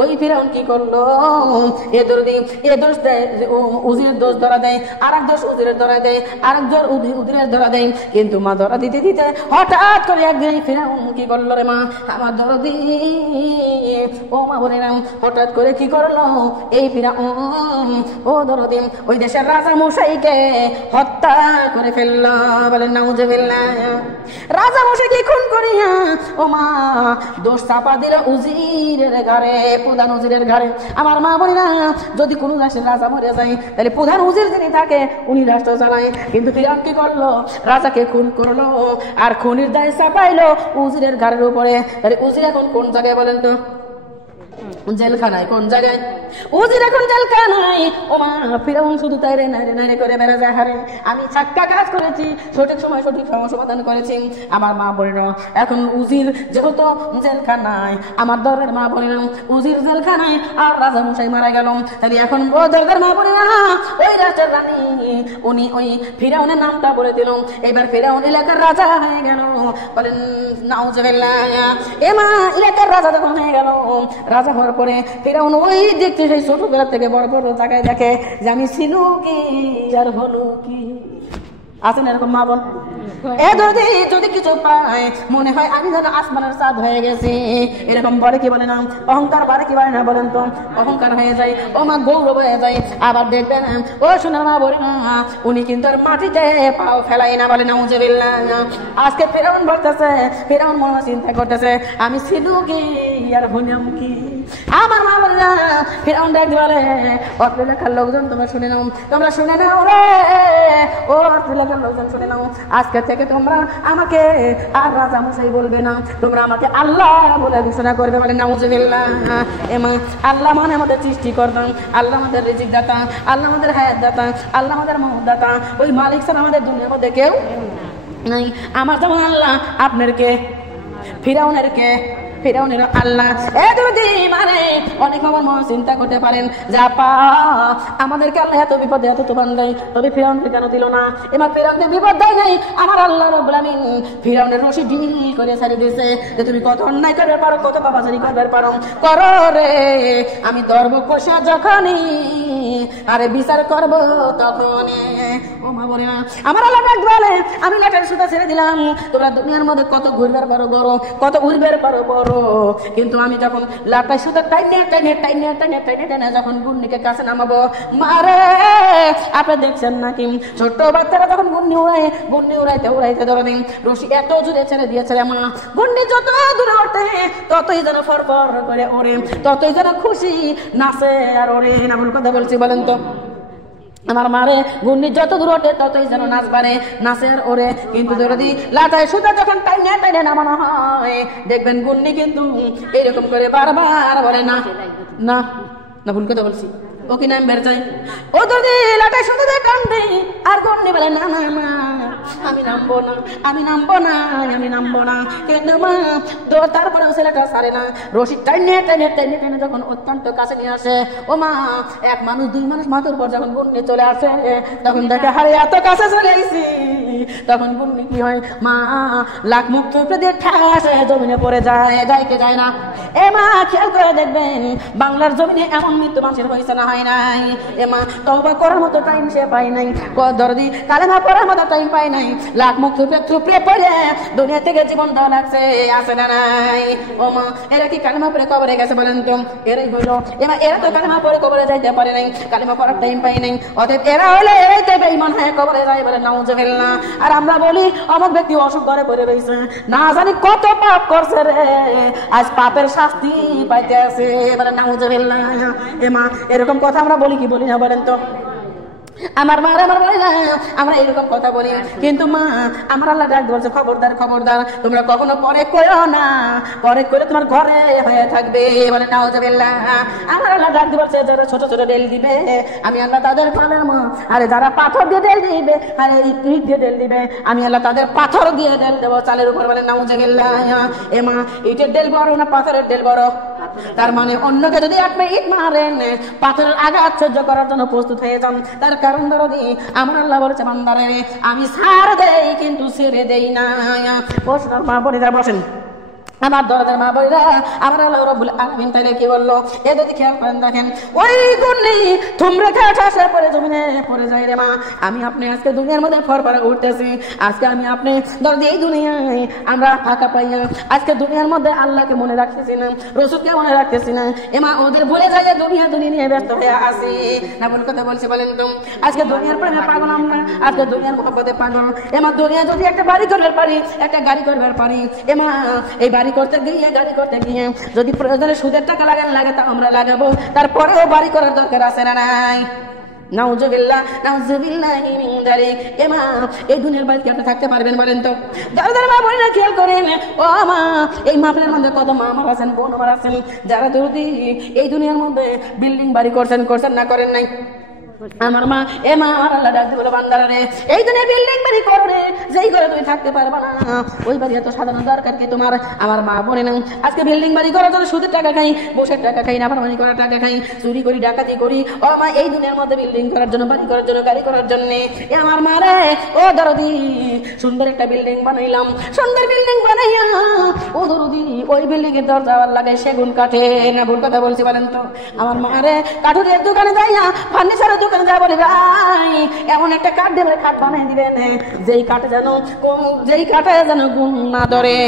ওই ফিরাউন কি করলো, এ দরদি এ দোষ দেয়, উজিরের দোষ ধরা দেয়, আর এক দোষ উজিরের ধরা দেয়, আর এক দোষ উজিরের ধরা দেয়। কিন্তু মা ধরা দিতে দিতে হঠাৎ করে একদিন ফিরাউন কি করলো রে মা আমার দরদি ও মা বলিলাম হঠাৎ করে কি করলো এই ফিরাউন ও দরদি ওই দেশের রাজা মশাইকে হত্যা করে ফেলল। বলেন নাউজুবিল্লাহ। রাজা মশাইকে খুন করিয়া ও মা দোষ চাপা দিল উজিরের ঘরে, প্রধান উজিরের ঘরে। আমার মা বলিনা যদি কোনো দেশের রাজা মরে যায় তাহলে প্রধান উজির যিনি থাকে উনি রাষ্ট্র চালায়, কিন্তু ফিরাউন কি করলো রাজাকে খুন করলো আর খুনির দায় চাপাইলো উজিরের ঘরের উপরে। তাহলে উজির এখন কোন জায়গায় বলেন তো? জেলখানায়। কোন জায়গায়? উজির এখন জেলখানায়। ও মা, ফিরাউন শুধু তাই রে নাইরে নাইরে করে বেড়া যায়। হারে আমি চাক্কা কাজ করেছি, সঠিক সময় সঠিক সমাধান করেছি। আমার মা বলিল এখন উজির যেহেতু জেলখানায়, আমার দরের মা বলিল উজির জেলখানায় আর রাজা মশাই মারা গেল, তাহলে এখন দরদের মা বলিল ওই রাজার রানী উনি ওই ফিরাউনের নামটা বলে দিল। এবার ফিরাউন এলাকার রাজা হয়ে গেল। বলেন নাউজুবিল্লাহ। এ মা, এলাকার রাজা যখন হয়ে গেল, রাজা হওয়ার পরে ফিরাউন ওই দেখতে সেই ছোটবেলা থেকে বড় বড় জায়গায় দেখে যে আমি ছিলু কি আর হলো কি। আছেন এরকম মা বোন? যদি কিছু পায় মনে হয় আমি যেন আসমানের চাঁদ হয়ে গেছি, এরকম বলে কি বলে না? অহংকার বাড়ে কি বলে না বলেন তো? অহংকার হয়ে যায়। ও মা, গৌরব হয়ে যায়। আবার দেখবেন ও শোনা মা বলি মা, উনি কিন্তু আর মাটিতে পাও ফেলাই না। বলে নাউজুবিল্লাহ। আজকে ফিরাউন বলতেছে, ফিরাউন মনে চিন্তা করতেছে আমি ছিলু কি আর হলাম কি। আমার মা বললা ফিরাউন ডাক বলে অর্থ লেখার লোকজন তোমরা শুনে নাও, তোমরা শুনে নাও রে। ও অর্থ লেখার লোকজন শুনে নাও, আজকে থেকে তোমরা আমাকে আর রাজা মশাই বলবে না, তোমরা আমাকে আল্লাহ বলে ঘোষণা করবে। বলে নাউজুবিল্লাহ। এমন আল্লাহ মানে আমাদের সৃষ্টিকর্তা, আল্লাহ আমাদের রিজিক দাতা, আল্লাহ আমাদের হায়াত দাতা, আল্লাহ আমাদের মৌত দাতা। ওই মালিক ছাড়া আমাদের দুনিয়ার মধ্যে কেউ নাই। আমার যেমন আল্লাহ, আপনার কে? ফিরাউনের কে? ফিরাউনের আল্লাহ। যদি মানে অনেক আমার চিন্তা করতে পারেন যে আপা আমাদেরকে আল্লাহ এত বিপদে এত তুফান দেয়, তবে ফিরাউনকে কেন দিল না? এবার ফিরাউনকে বিপদ দেয় নাই, আমার আল্লাহ রাব্বুল আমিন ফিরাউনের রশি ঢিল করে ছাড়িয়ে দিয়েছে যে তুমি কত অন্যায় করবে পারো, কত পাপাচারি করবে পারো, করো রে। আমি ধরবো কষা যখনই, আরে বিচার করবো তখনই। ও মা বলে না, আমার আল্লাহ বলে আমি লাটার সুতা ছেড়ে দিলাম, তোমরা দুনিয়ার মধ্যে কত ঘুরবার পারো বড়, কত ঘুরবার পারো বড়, কিন্তু আমি যখন লাটার সুতা টাইনে টাইনে টাইনে টাইনে টাইনে টাইনে যখন গুন্নিকে কাছে নামাবো, মারে আপনি দেখছেন নাকি ছোট্ট বাচ্চারা যখন গুন্নি উড়াইতে উড়াইতে ধরেন রশি এত জোরে ছেড়ে দিয়েছে মা, গুন্নি যত দূরে ওঠে ততই যেন ফরফর করে ওরে, ততই যেন খুশি নাচে আর ওরে। না ভুল কথা বলছি বলেন তো? আমার মারে গুন্নি যত দূর ওঠে ততই যেন নাচ পারে, নাচের ওরে। কিন্তু যদি লাটায় সুতা যখন টাইনে টাইনে নামানো হয়, দেখবেন গুন্নি কিন্তু এইরকম করে বারবার বলে না না না। ভুল কথা বলছি? ও কি নাম বের চাই? ও যদি লাটায় সুতা টানবে আর গুন্নি বলে না না না আমি নামবো না, আমি নামবো না, আমি নামবো না। কিন্তু মা তারপরে ছেলেটা ছাড়ে না, রশি টাইনে টাইনে টাইনে টাইনে যখন অত্যন্ত কাছে নিয়ে আসে, ও মা এক মানুষ দুই মানুষ মাথার উপর যখন গুন্নি চলে আসে, তখন দেখে হারে এত কাছে চলে এসেছি, তখন গুন্নি কি হয় মা লাখ মুখ থুপড়ে দিয়ে ঠাসে জমিনে পড়ে যায়, যায় কে যায় না? এ মা খেয়াল করে দেখবেন বাংলার জমিনে এমন মৃত্যু মানুষের হয়েছে না হয় নাই? এ মা তওবা করার মতো টাইম সে পায় নাই, দরদি কালেমা পড়ার মতো টাইম পায় নাই, লাখ মুখ থুপড়ে পড়ে দুনিয়া থেকে জীবন দেওয়া লাগছে, আছে না নাই? ও মা এরা কি কালেমা পড়ে কবরে গেছে বলেন তো? এরাই হইল এবার, এরা তো কালেমা পড়ে কবরে যাইতে পারে নাই, কালেমা পড়ার টাইম পাই নাই, অতএব এরা হলে এরাই দেবে ইমান হয়ে কবরে যায়। বলে নাউজুবিল্লাহ। আর আমরা বলি অমুক ব্যক্তি অসুখ করে পড়ে রয়েছে, না জানি কত পাপ করছে রে, আজ পাপের শাস্তি পাইতে আছে। বলে নাউজুবিল্লাহ। এ মা এরকম কথা আমরা বলি কি বলি না বলেন তো? আমার মা আমার বলে না আমরা এরকম কথা বলি, কিন্তু মা আমার আল্লাহ ডাক বলছে খবরদার খবরদার তোমরা কখনো পরে করো না, পরে করে তোমার ঘরে হয়ে থাকবে। বলে নাউজুবিল্লাহ। আমার আল্লাহ ডাক বলছে যারা ছোট ছোট ডেল দিবে আমি আল্লাহ তাদের পালের মা, আরে যারা পাথর দিয়ে ডেল দিবে, আরে ইট দিয়ে ডেল দিবে, আমি আল্লাহ তাদের পাথর দিয়ে ডেল দেবো চালের উপর। বলে নাউজুবিল্লাহ। এ মা ইটের ডেল বড় না পাথরের ডেল বড়? তার মানে অন্যকে যদি আপনি ইট মারেন পাথরের আঘাত সহ্য করার জন্য প্রস্তুত হয়ে যান। তার কারণ ধরো দি আমার আল্লাহ বলেছে বান্দারে আমি ছাড় দেই কিন্তু ছেড়ে দেই না। বসুন মা বোনেরা বসেন, আমার দরদের মা বলিরা আমার আল্লাহ রাব্বুল আলামিন তাইলে কি বললো এ যদি খেয়াল করেন দেখেন, ওই গুন্নি তোমরা ঠাসে পড়ে জমিনে পড়ে যায় রে মা। আমি আপনি আজকে দুনিয়ার মধ্যে ফরফরে উঠতেছি, আজকে আমি আপনি দরদি এই দুনিয়ায় আমরা ফাঁকা পাইয়া আজকে দুনিয়ার মধ্যে আল্লাহকে মনে রাখতেছি না, রাসূলকে মনে রাখতেছি না। এমা ওদের ভুলে যায় দুনিয়া দুনিয়া নিয়ে ব্যস্ত হয়ে আসি। না ভুল কথা বলছি বলেন তো? আজকে দুনিয়ার প্রেমে পাগল আমরা, আজকে দুনিয়ার মহব্বতে পাগল। এমা দুনিয়া যদি একটা বাড়ি করবার পারি, একটা গাড়ি করবার পারি, এমা এই বাড়ি করতে গিয়ে গাড়ি করতে গিয়ে যদি প্রয়োজনে সুদের টাকা লাগান লাগে তা আমরা লাগাবো, তারপরেও বাড়ি করার দরকার আছে না নাই? নাউজুবিল্লাহ নাউজুবিল্লাহি মিন যালিক। এ মা, এই দুনিয়ার বাড়িতে আপনি থাকতে পারবেন বলেন তো? দাদার মা বলেন, খেয়াল করেন ও মা, এই মাহফিলের মধ্যে কত মা আমার আছেন, বোন আমার আছেন, যারা দরদি এই দুনিয়ার মধ্যে বিল্ডিং বাড়ি করছেন না করেন নাই? আমার মা, এ মা, আমার আল্লাহ ডাক বলে, বান্দারা রে, এই দুনিয়া বিল্ডিং বাড়ি করো রে, যেই ঘরে তুমি থাকতে পারবা না ওই বাড়ি এত সাধারণ দরকার কি তোমার? আমার মা বলে না, আজকে বিল্ডিং বাড়ি করার জন্য সুদের টাকা খাই, বসের টাকা খাই, নাফরমানি করার টাকা খাই, চুরি করি, ডাকাতি করি। ও মা, এই দুনিয়ার মধ্যে বিল্ডিং করার জন্য, বাড়ি করার জন্য, গাড়ি করার জন্য এ আমার মা রে, ও দরদি, সুন্দর একটা বিল্ডিং বানাইলাম, সুন্দর বিল্ডিং বানাইয়া ও দরদি ওই বিল্ডিং এর দরজা লাগাই সেগুন কাঠে। না ভুল কথা বলছি বলেন তো? আমার মা রে, কাঠুরের দোকানে যাইয়া, ফার্নিচারের দোকানে যা বলে, ভাই এমন একটা কাঠ দেবে, কাঠ বানাই দিবেন যেই কাঠে যেন গুণ না ধরে।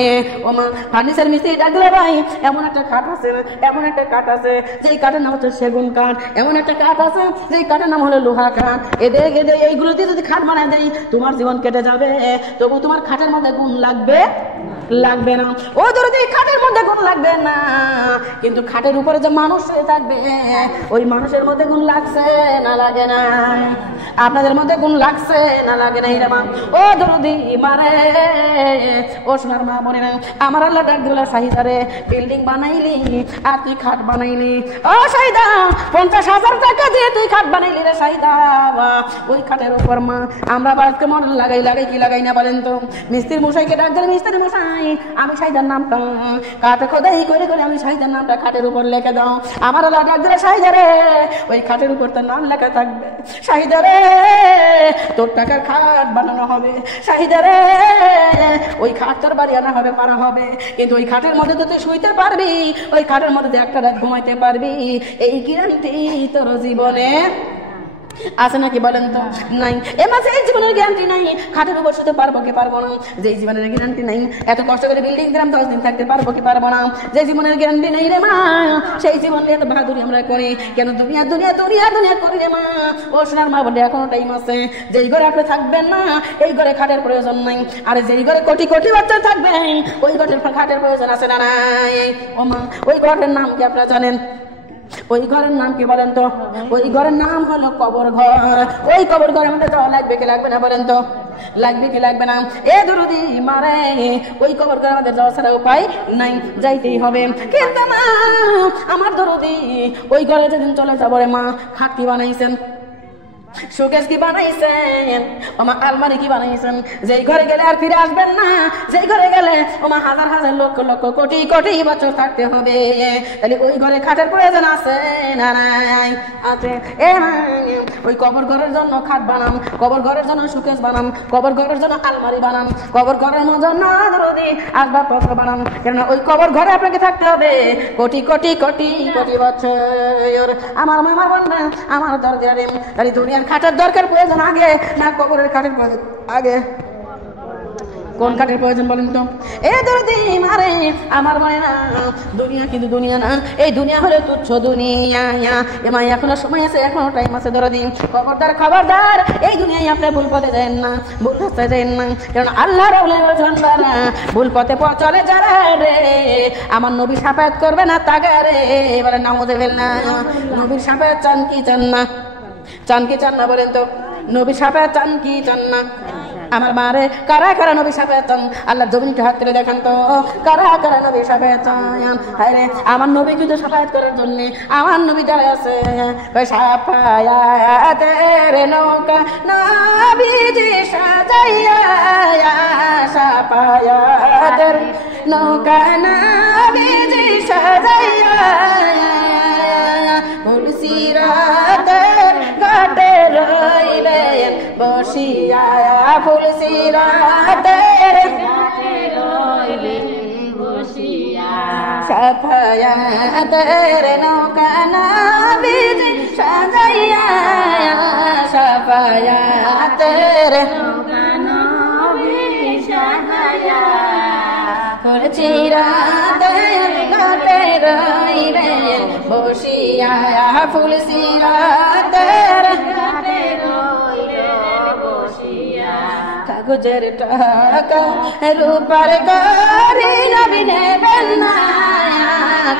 ও মা, ফার্নিচার মিস্ত্রি ডাকলে, ভাই এমন একটা কাঠ আছে, এমন একটা কাঠ আছে যেই কাঠের নাম হচ্ছে সেগুন কাঠ, এমন একটা কাঠ আছে যেই কাঠের নাম হলো লোহা কাঠ। এদের এইগুলো দিয়ে যদি খাট বানাই দেয়, তোমার জীবন কেটে যাবে, তবু তোমার খাটের মধ্যে গুণ লাগবে না। ও যদি খাটের মধ্যে গুণ লাগবে না, কিন্তু খাটের উপরে যে মানুষ থাকবে, ওই মানুষের মধ্যে গুণ লাগছে না লাগে না? আপনাদের মধ্যে গুণ লাগছে না লাগে না? রে মা, ও দরদি মারে, ও সোনার মা বলে না, আমার আল্লাহ ডাক দিল, শাহিদারে বিল্ডিং বানাইলি আর তুই খাট বানাইলি। ও শাহিদা, 50,000 টাকা দিয়ে তুই খাট বানাইলি রে শাহিদা। ওই খাটের উপর মা আমরা বাড়িতে মনে লাগাই কি লাগাই না বলেন তো? মিস্ত্রি মশাইকে ডাক দিলে, মিস্ত্রি মশাই আমি শাহিদার নামটা কাঠ খোদাই করে আমি শাহিদার নামটা খাটের উপর লিখে দাও। আমার আল্লাহ ডাক দিলে, শাহিদারে ওই খাটের উপর তোর নাম লেখা থাকবে, শাহিদারে তোর টাকার খাট বানানো হবে, শাহিদারে ওই খাট তোর বাড়ি আনা হবে, পারা হবে, কিন্তু ওই খাটের মধ্যে তো তুই শুইতে পারবি, ওই খাটের মধ্যে একটা রাত ঘুমাইতে পারবি, এই গ্যারান্টি তোর জীবনে আছে নাকি বলেন তো? নাই। এ মাসে এই জীবনের গ্যারান্টি নাই, খাটের উপর শুতে পারবো কি পারবো না, যে জীবনের গ্যারান্টি নাই, এত কষ্ট করে বিল্ডিং দিলাম 10 দিন থাকতে পারবো কি পারবো না, যে জীবনের গ্যারান্টি নেই রে মা, সেই জীবন নিয়ে এত বাহাদুরি আমরা করি কেন? দুনিয়া করি রে মা। ও সোনার মা বলে, এখনো টাইম আছে, যেই ঘরে আপনি থাকবেন না এই ঘরে খাটের প্রয়োজন নাই, আর যেই ঘরে কোটি কোটি বাচ্চা থাকবেন ওই ঘরের খাটের প্রয়োজন আছে না নাই? ও মা, ওই ঘরের নাম কি আপনারা জানেন? ওই ঘরের নাম কি বলেন তো? ওই ঘরের নাম হলো কবর ঘর। ওই কবর ঘরের মধ্যে যাওয়া লাগবে কি লাগবে না বলেন তো? লাগবে কি লাগবে না? এ দরদি মারে, ওই কবর ঘরে আমাদের যাওয়া ছাড়া উপায় নাই, যাইতেই হবে। কিন্তু মা, আমার দরদি ওই ঘরে যেদিন চলে যাবো রে মা, খাট কি বানাইছেন, শোকেস কি বানাইছেন, আমার আলমারি কি বানাইছেন, যেই ঘরে গেলে আর ফিরে আসবেন না, যেই ঘরে গেলে আমার হাজার হাজার লক্ষ লক্ষ কোটি কোটি বছর থাকতে হবে, তাহলে ওই ঘরে খাটের প্রয়োজন আছে না নাই? আছে। ওই কবর ঘরের জন্য খাট বানাম, কবর ঘরের জন্য শোকেস বানাম, কবর ঘরের জন্য আলমারি বানাম, কবর ঘরের জন্য দরদি আসবাবপত্র বানাম, কেননা ওই কবর ঘরে আপনাকে থাকতে হবে কোটি কোটি কোটি কোটি বছর। আমার মামা বলবেন, আমার দরজা রে, তাহলে দুনিয়ার খাটের দরকার প্রয়োজন আগে না কবরের খাটের প্রয়োজন আগে? কোন কাঠের প্রয়োজন বলেন তো? এ দরদি মারে, আমার মনে না দুনিয়া কিন্তু দুনিয়া না, এই দুনিয়া হলো তুচ্ছ দুনিয়া। এমা এখনো সময় আছে, এখনো টাইম আছে দরদি, খবরদার এই দুনিয়ায় আপনি ভুল পথে যান না, ভুল রাস্তায় যান না, কারণ আল্লাহ রাব্বুল জানবারা ভুল পথে চলে যারা রে, আমার নবী সাফায়াত করবে না তাগারে। এবারে নাউযুবিল্লাহ, নবীর সাফায়াত চান কি চান না? চান কি চান না বলেন তো? নবী সাফায়াত চান কি চান না? আমার মারে, কারা কারা নবী সাফায়াত চান? আল্লাহ জমিনকে হাত তুলে দেখান তো, কারা কারা নবী সাফায়াত চান? হায় রে, আমার নবী কিন্তু সাফায়াত করার জন্য আমার নবী দাঁড়ায় আছে। সাফায়াতের নৌকা নবীজি সাজাইয়া, সাফায়াতের নৌকা নবীজি সাজাইয়া, ফুলসিরাতের ঘাটে রইলেন বসিয়া, ফুলসিরাতের ঘাটে রইলেন বসিয়া, সাফায়াতের নৌকা নবীজি সাজাইয়া, সাফায়াতের নৌকা নবীজি সাজাইয়া, ফুলসিরাতের ঘাটে রইলেন বসিয়া, ফুলসিরাতের ঘাটে রইলেন বসিয়া, কাগজের টাকা রূপার করি নবী নেবেন না,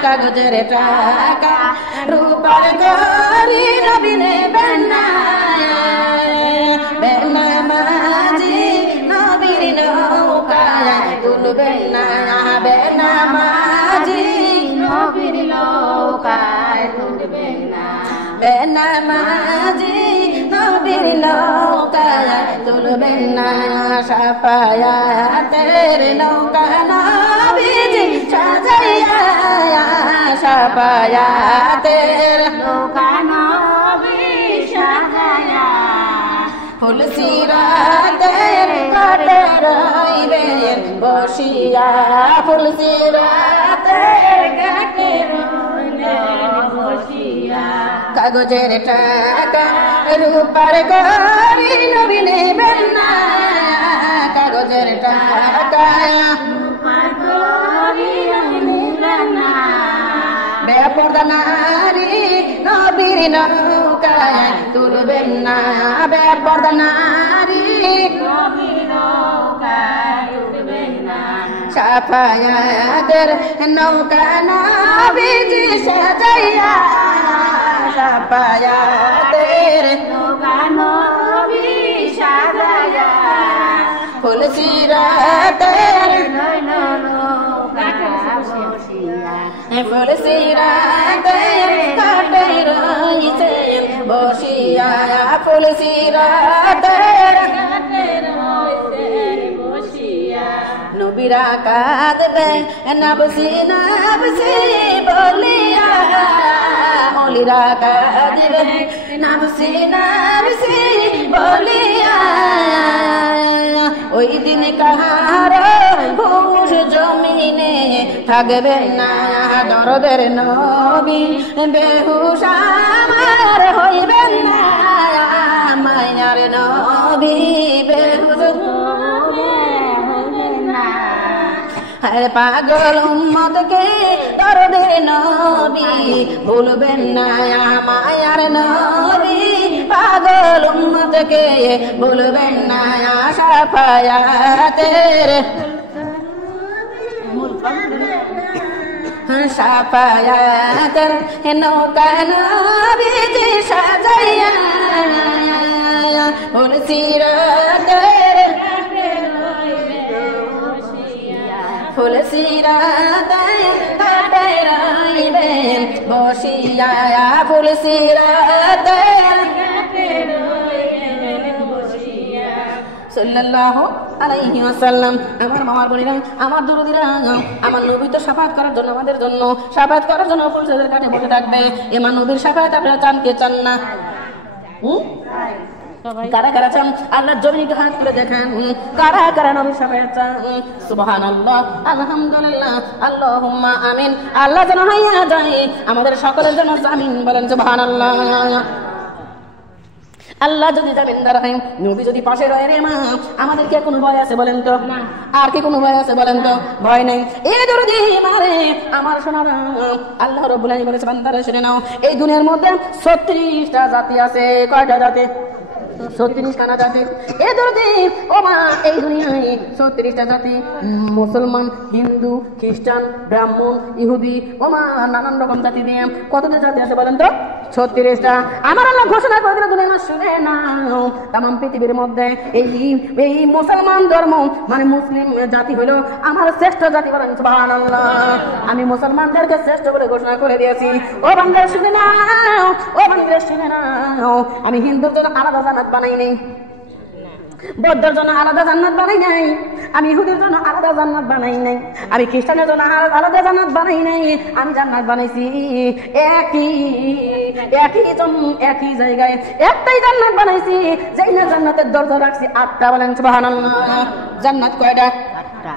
কাগজের টাকা রূপার করি নবী নেবেন না, নামাজি নবীর নৌকায় তুলবেন না সাফায়াতের নৌকা নবীজি সাজাইয়া সাফায়াতের নৌকা নবী সাজায়া ফুল সিরাতের কাটে রইবেন বসিয়া ফুল সিরাতের কাটে বসিয়া কাগজের টাকা রূপার গড়ি নবী নেবেন না কাগজের টাকা বেপরদা নারী নবীর নৌকায় তুলবেন না বেপরদা নারী সাফায়াতের নৌকা নবীজি সাজাইয়া সাফায়াতের নৌকা নবী সাজায়া ফুল সিরাতের ফুল সিরাতের কাটে রইছেন বসিয়া ফুল সিরাতের নবীরা কাঁদবে নবসি নবসি বলিয়া ওলিরা কাঁদবে নবসি নবসি বলিয়া ওই দিন কাহার হুশ জমিনে থাকবে না দরদের নবী বেহুশ আমার হইবেন না মায়ার নবী বেহুশ পাগল উম্মতকে দরদের নবী ভুলবেন না মায়ার নবী পাগল উম্মতকে ভুলবেন না সাফায়াতের সাফায়াতের নৌকা নবীজি সাজাইয়া ফুল সিরাতের ফুল সিরাতের কাটে রইবেন বসিয়া ফুল সিরাতের সাল্লাল্লাহু আলাইহি ওয়াসাল্লাম। আমার মামার বোনেরা আমার দুরুদিরা আমার নবী তো শাফাত করার জন্য আমাদের জন্য শাফাত করার জন্য ফুল সিরাতের কাছে বসে থাকবে এমন নবীর শাফাত আপনারা চান কে চান না কারা কারা চান আল্লাহর জমিকে হাত তুলে দেখেন কারা কারা নবীর শাফাত চান সুবহানাল্লাহ আলহামদুলিল্লাহ আল্লাহুম্মা আমিন আল্লাহ যেন হইয়া যায় আমাদের সকলের জন্য আমিন বলেন সুবহানাল্লাহ আল্লাহ যদি যাবেন দাঁড়ায় নবী যদি পাশে রয়ে রে মা আমাদের কি কোনো ভয় আছে বলেন তো না আর কি কোনো ভয় আছে বলেন তো ভয় নাই এই দরদি মারে আমার সোনারা আল্লাহ রাব্বুল আলামিন বলেছে বান্দারা শুনে নাও এই দুনিয়ার মধ্যে 36টা জাতি আছে কয়টা জাতি 36 খানা জাতি এই দরদি ও মা এই দুনিয়ায় 36টা জাতি মুসলমান হিন্দু খ্রিস্টান ব্রাহ্মণ ইহুদি ও মা নানান রকম জাতি দিয়ে কতটা জাতি আছে বলেন তো 36টা আমার আল্লাহ ঘোষণা করে দিল দুনিয়া শুনে নাও तमाम পৃথিবীর মধ্যে এই মুসলমান ধর্ম মানে মুসলিম জাতি হলো আমার শ্রেষ্ঠ জাতি বলেন সুবহানাল্লাহ আমি মুসলমানদেরকে শ্রেষ্ঠ বলে ঘোষণা করে দিয়েছি ও বান্দা শুনে নাও ও বান্দা শুনে নাও আমি হিন্দুর জন্য আলাদা জান্নাত বানাই নাই বৌদ্ধের জন্য আলাদা জান্নাত বানাই নাই আমি ইহুদির জন্য আলাদা জান্নাত বানাই নাই আমি খ্রিস্টানের জন্য আলাদা জান্নাত বানাই নাই আমি জান্নাত বানাইছি একই জায়গায় একটাই জান্নাত বানাইছি যেই না জান্নাতের দরজা রাখছি 8টা বলেন সুবহানাল্লাহ জান্নাত কয়টা 8টা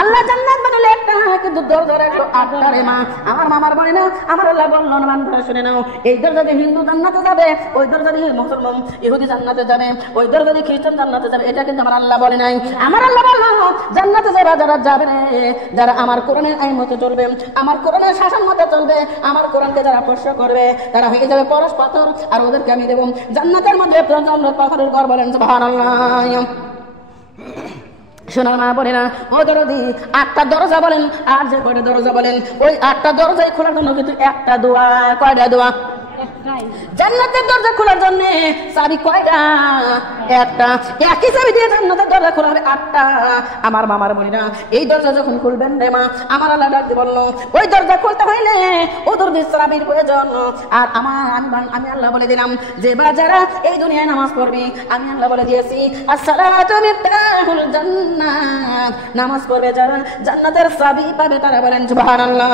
আল্লাহ জান্নাত বানালে একটা কিন্তু দরজা রাখলো 8টা রে মা আমার মামার বলে না আমার আল্লাহ বলল না বান্দা শুনে নাও এই দরজা দিয়ে হিন্দু জান্নাতে যাবে ওই দরজা দিয়ে মুসলমান ইহুদি জান্নাতে যাবে ওই দরজা দিয়ে খ্রিস্টান জান্নাতে যাবে এটা কিন্তু আমার আল্লাহ বলে নাই আমার আল্লাহ বলল জান্নাতে যারা যাবে না যারা আমার কোরআনের আইন মতো চলবে আমার কোরআনের শাসন মতো চলবে আমার কোরআনকে যারা প্রশ্ন করবে তারা হয়ে যাবে পরশ পাথর আর ওদেরকে আমি দেব জান্নাতের মধ্যে প্রচন্ড পাথরের ঘর বলেন সুবহানাল্লাহ শোনার মা বলে না ও দরদি 8টা দরজা বলেন আর যে কয়টা দরজা বলেন ওই 8টা দরজাই খোলার জন্য কিন্তু একটা দোয়া কয়টা দোয়া জান্নাতের দরজা খোলার জন্য চাবি কয়টা? একটা। একই চাবি দিয়ে জান্নাতের দরজা খোলা হবে 8টা। আমার মামার বোনেরা, এই দরজা যখন খুলবেন রে মা, আমার আল্লাহ ডাকতে বললো, ওই দরজা খুলতে হইলে ওদের চাবির প্রয়োজন। আর আমি আল্লাহ বলে দিলাম যে বাজারা এই দুনিয়ায় নামাজ পড়বি, আমি আল্লাহ বলে দিয়েছি আসসালাতু মিফতাহুল জান্নাত, নামাজ পড়বে যারা জান্নাতের চাবি পাবে তারা বলেন সুবহানাল্লাহ।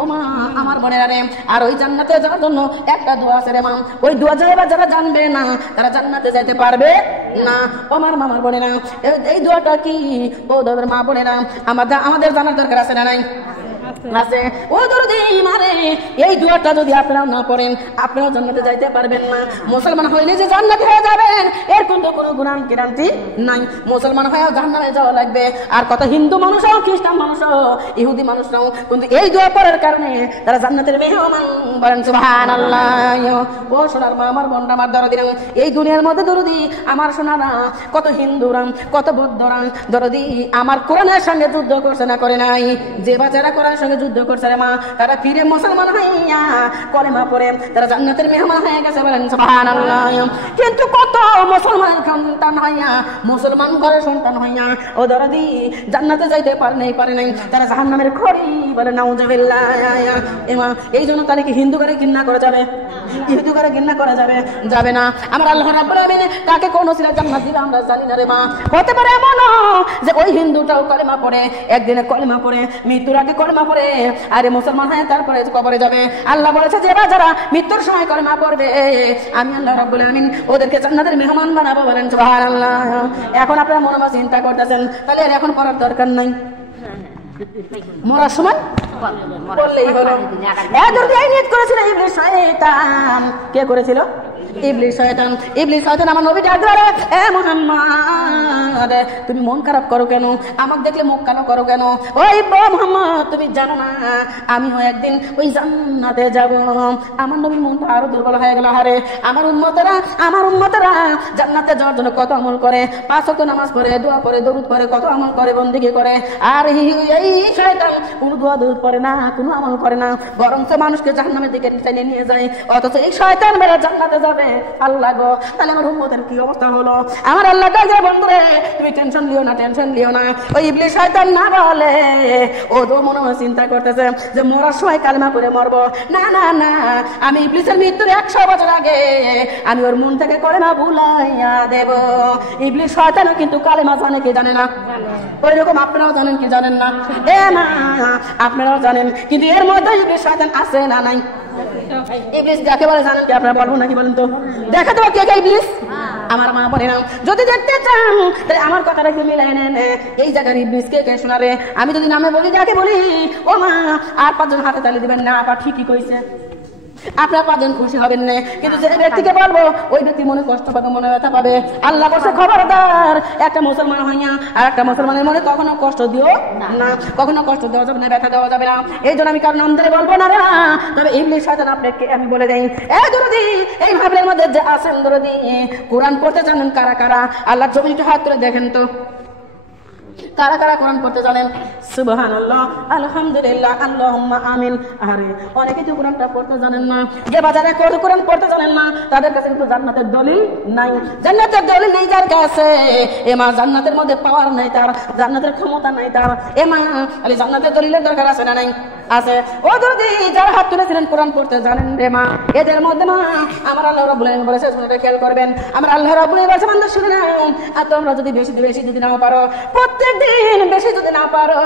ও মা আমার বোনেরা রে, আর ওই জান্নাতে যাওয়ার জন্য একটা দোয়া আছে রে মা, ওই দোয়া যারা জানবে না তারা জান্নাতে যেতে পারবে না। ও আমার মামার বোনেরা, এই দোয়াটা কি? ও দাদার মা বোনেরা, আমাদের জানার দরকার আছে না নাই? আছে। ও দরদি মারে, এই দোয়াটা যদি আপনারা না পড়েন আপনারা জান্নাতে যাইতে পারবেন না। মুসলমান হইলে যে জান্নাতে হয়ে যাবেন এর কিন্তু কোনো গ্যারান্টি নাই। মুসলমান হয়ে জান্নাতে যাওয়া লাগবে। আর কত হিন্দু মানুষও, খ্রিস্টান মানুষও, ইহুদি মানুষরাও কিন্তু এই দোয়া পড়ার কারণে তারা জান্নাতের মেহমান বলেন সুবহানাল্লাহ। ও সোনার মা আমার বোনরা, আমার দরদিরা, এই দুনিয়ার মধ্যে দরদি আমার সোনারা, কত হিন্দুরা, কত বৌদ্ধরা দরদি আমার কোরআনের সঙ্গে যুদ্ধ করছে না করে নাই? যে বাচ্চারা কোরআনের সঙ্গে যুদ্ধ করছে রে মা, তারা ফিরে মুসলমান হইয়া কলেমা পড়ে তারা জান্নাতের মেহমান হয়ে গেছে বলেন সুবহানাল্লাহ। কিন্তু কত মুসলমান সন্তান হইয়া, মুসলমান ঘরের সন্তান হইয়া ও দরদি জান্নাতে যাইতে পারে নাই, তারা জাহান্নামের খড়ি বলে নাউজুবিল্লাহ। এমা এই জন্য তারা কি হিন্দু করে ঘৃণা করা যাবে? ইহুদি করে ঘৃণা করা যাবে না। আমার আল্লাহ রাব্বুল আলামিন তাকে কোন সিলা জান্নাত দিবে আমরা জানি না রে মা। হতে পারে এমন যে ওই হিন্দুটাও কলেমা পড়ে, একদিনে কলেমা পড়ে, মৃত্যুর আগে কলেমা পড়ে, আরে মুসলমান হয় তারপরে কবরে যাবে। আল্লাহ বলেছে যে যারা মৃত্যুর সময় কলেমা পড়বে আমি আল্লাহ রাব্বুল আলামিন ওদেরকে জান্নাতের মেহমান বানাবো বলেন সুবহানাল্লাহ। এখন আপনারা মনে মনে চিন্তা করতেছেন তাহলে আর এখন পড়ার দরকার নাই, মরার সময় বললেই হলো। যদি এই নিয়ত করেছিল ইবলিস শয়তান, কে করেছিল? ইবলিস শয়তান আমার নবী ডাক ধরে, এ মুহাম্মদ তুমি মন খারাপ করো কেন? আমাকে দেখলে মুখ কালো করো কেন? ওই মুহাম্মদ তুমি জানো না আমিও একদিন ওই জান্নাতে যাব। আমার নবীর মনটা আরো দুর্বল হয়ে গেল। আরে আমার উম্মতেরা জান্নাতে যাওয়ার জন্য কত আমল করে, 5 ওয়াক্ত নামাজ পড়ে, দোয়া পড়ে, দরুদ পড়ে, কত আমল করে, বন্দেগী করে। আর এই শয়তান কোনো দোয়া দরুদ পড়ে না, কোনো আমল করে না, বরঞ্চ মানুষকে জাহান্নামের দিকে টেনে নিয়ে যায়। অথচ এই শয়তান মেরে জান্নাতে যাবে। আল্লাহ গো, তাহলে আমার উম্মতের কি অবস্থা হলো? আমার আল্লাহ কাছে বন্ধুরে তুমি টেনশন লিও না। ওই ইবলিস শয়তান না বলে, ও তো মনে হয় চিন্তা করতেছে যে মরার সময় কালেমা করে মরবো। না, আমি ইবলিসের মৃত্যুর 100 বছর আগে আমি ওর মন থেকে কলেমা ভুলাইয়া দেব। ইবলিস শয়তানও কিন্তু কালেমা জানে কি জানে না? ওই রকম আপনারাও জানেন কি জানেন না? এ মা আপনারাও জানেন, কিন্তু এর মধ্যে ইবলিস শয়তান আছে না নাই? ইবলিস যাকে বলে জানেন কি? আপনারা বলবো নাকি বলেন তো? দেখা দেবো কে কে ইবলিস। আমার মা বলে না, যদি দেখতে চান তাহলে আমার কথাটা কি মিলাই নেন। এই জায়গার ইবলিস কে কে শোনারে? আমি যদি নামে বলি, যাকে বলি, ও মা আর 5 জন হাতে তালি দিবেন না, আপা ঠিকই কইছে। আপনারা 5 জন খুশি হবেন না, কিন্তু যে ব্যক্তিকে বলবো ওই ব্যক্তি মনে কষ্ট পাবে, মনে ব্যথা পাবে। আল্লাহ বলছে খবরদার, একটা মুসলমান হইয়া আর একটা মুসলমানের মনে কখনো কষ্ট দিও না, কখনো কষ্ট দেওয়া যাবে না, ব্যথা দেওয়া যাবে না। এই জন্য আমি কারো নাম ধরে বলবো না রে। তবে ইবলিস শয়তান আপনাকে আমি বলে দেই, দরদি এই ভাবের মধ্যে যে আছেন দরদি, কোরআন পড়তে জানেন কারা কারা? আল্লাহ জমিনকে হাত তুলে দেখেন তো, কারা কারা কোরআন পড়তে জানেন? সুবহানাল্লাহ, আলহামদুলিল্লাহ, আল্লাহুম্মা আমিন। আরে অনেকে তো কোরআনটা পড়তে জানেন না। যে বাজারে কোরআন পড়তে জানেন না তাদের কাছে কিন্তু জান্নাতের দলিল নাই। জান্নাতের দলিল নেই যার কাছে, এমা জান্নাতের মধ্যে পাওয়ার নাই তার, জান্নাতের ক্ষমতা নাই তার। এমা আরে জান্নাতের দলিলের দরকার আছে না নাই? আছে। ও যদি যারা হাত তুলেছিলেন কোরআন পড়তে জানেন রে মা, এদের মধ্যে মা আমার আল্লাহ রাব্বুল আলামিন বলেছে, শুনে খেয়াল করবেন, আমার আল্লাহ রাব্বুল আলামিন বলেছে বান্দা শুনে নাও, আর তোমরা যদি বেশি যদি নাও পারো, প্রত্যেকদিন বেশি যদি না পারো,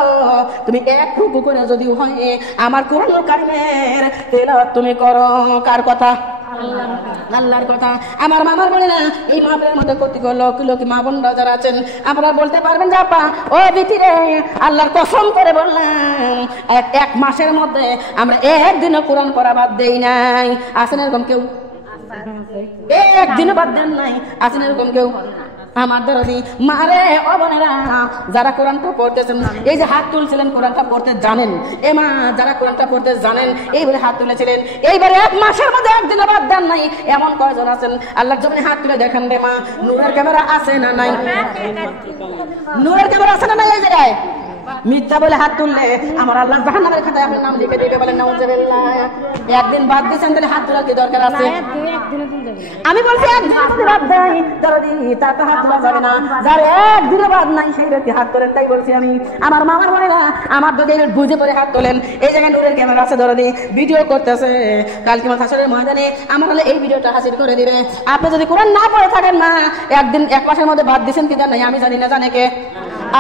তুমি 1 রুকু করে যদি হয় আমার কোরআনুল কারীমের তেলাওয়াত তুমি করো। কার কথা? আল্লাহর কথা। আমার মামার বলে না, এই মাহফিলের মধ্যে কত লোক মা বোনরা যারা আছেন, আপনারা বলতে পারবেন যে আপা ও বিটিরে আল্লাহর কসম করে বললাম 1 মাসের মধ্যে আমরা একদিনও কোরআন পড়া বাদ দেই নাই। আছেন এরকম কেউ? একদিনও বাদ দেন নাই? আছেন এরকম কেউ? আমার দরদি মারে ও বোনেরা, যারা কোরআনটা পড়তেছেন, এই যে হাত তুলছিলেন কোরআনটা পড়তে জানেন, এ মা যারা কোরআনটা পড়তে জানেন এই বলে হাত তুলেছিলেন, এইবারে 1 মাসের মধ্যে একদিনও বাদ দেন নাই, এমন কয়জন আছেন? আল্লাহ জমিনে হাত তুলে দেখেন রে মা। নূরের ক্যামেরা আছে না নাই? নূরের ক্যামেরা আছে না নাই? এই জায়গায় মিথ্যা বলে হাত তুললে আমার আল্লাহ জাহান্নামের খাতায় আপনার নাম লিখে দিবে, বলেন নাউজুবিল্লাহ। একদিন বাদ দিয়েছেন, তাহলে হাত তোলার কি দরকার আছে? আমি বলছি একদিন যদি বাদ দেয় দরদি, তার তো হাত তোলা যাবে না। যার একদিনও বাদ নাই সেই ব্যক্তি হাত তোলেন। তাই বলছি আমি, আমার মামার বোনেরা আমার যদি বুঝে করে হাত তোলেন। এই জায়গায় দূরের ক্যামেরা আছে, দরদি ভিডিও করতেছে, কালকে হাসরের ময়দানে আমার হলে এই ভিডিওটা হাসিল করে দিবে। আপনি যদি কোরআন না পড়ে থাকেন না, একদিন এক মাসের মধ্যে বাদ দিয়েছেন কিনা নাই আমি জানি না, জানে কে?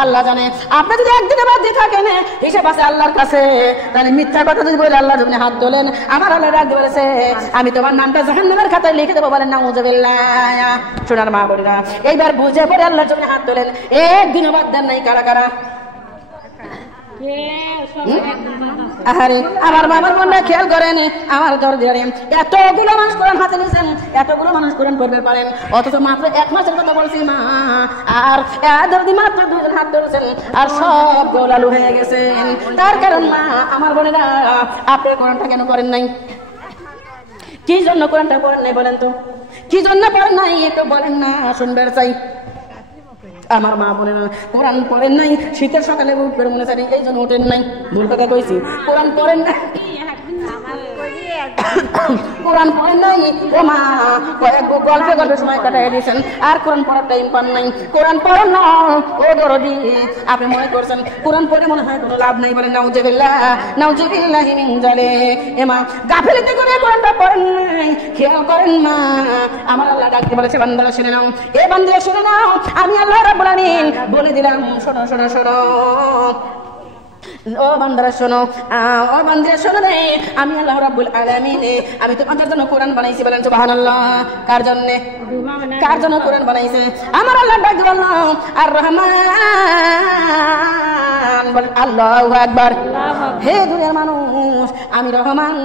আল্লাহ জানে। আপনি যদি একদিনে বাদ দিয়ে থাকেন, হিসাব আছে আল্লাহর কাছে। তাহলে মিথ্যা কথা যদি বলে আল্লাহ যখন হাত তোলেন, আমার আল্লাহ রাগ বলেছে আমি তোমার নামটা জাহান্নামের খাতায় লিখে দেবো, বলেন নাউজুবিল্লাহ। সোনার মা বোনেরা, এইবার বুঝে পড়ে আল্লাহর জন্য হাত তোলেন। একদিনও বাদ দেন নাই কারা কারা? আরে আমার বাবার মনটা খেয়াল করেন, আমার দরজারে এতগুলো মানুষ কোরআন হাতে নিয়েছেন, এতগুলো মানুষ কোরআন পড়তে পারেন, অথচ মাত্র এক মাসের কথা বলছি মা, আর দরদি মাত্র 2 জন হাত ধরেছেন, আর সব গোলালু হয়ে গেছেন। তার কারণ মা আমার বোনেরা, আপনি কোরআনটা কেন করেন নাই? কি জন্য কোরআনটা পড়েন নাই বলেন তো? কি জন্য পড়েন নাই একটু বলেন না, শুনবে চাই। আমার মা বলেন কোরআন পড়েন নাই, শীতের সকালে উঠবেন মনে চাই, এই জন্য ওঠেন নাই। ভুল কথা কইছি, কোরআন পড়েন নাই, কোরআন পড়েন নাই ও মা, গল্পে গল্পে সময় কাটাই দিয়েছেন, আর কোরআন পড়ার টাইম পান নাই। কোরআন পড়েন না ও দরদি, আপনি মনে করছেন কোরআন পড়ে মনে হয় কোনো লাভ নাই, বলেন নাউজুবিল্লাহ, নাউজুবিল্লাহি মিন যালিক। এ মা গাফিলতি করে কোরআনটা পড়েন নাই, খেয়াল করেন মা। আমার আল্লাহ ডাকতে বলেছে, বান্দারা শুনে নাও, এ বান্দারা শুনে নাও, আমি আল্লাহ রাব্বুল আলামিন বলে দিলাম, শোনো শোনো শোনো ও বান্দারা শোনো, ও বান্দারা শোনো রে, আমি আল্লাহ রাব্বুল আলামিন আমি তোমাদের জন্য কোরআন বানাইছি, বলেন সুবহানাল্লাহ। কার জন্য? কার জন্য কোরআন বানাইছে? আমার আল্লাহ ডাক বললাম আর রহমান, বলেন আল্লাহু আকবার। হে দুনিয়ার মানুষ, আমি রহমান,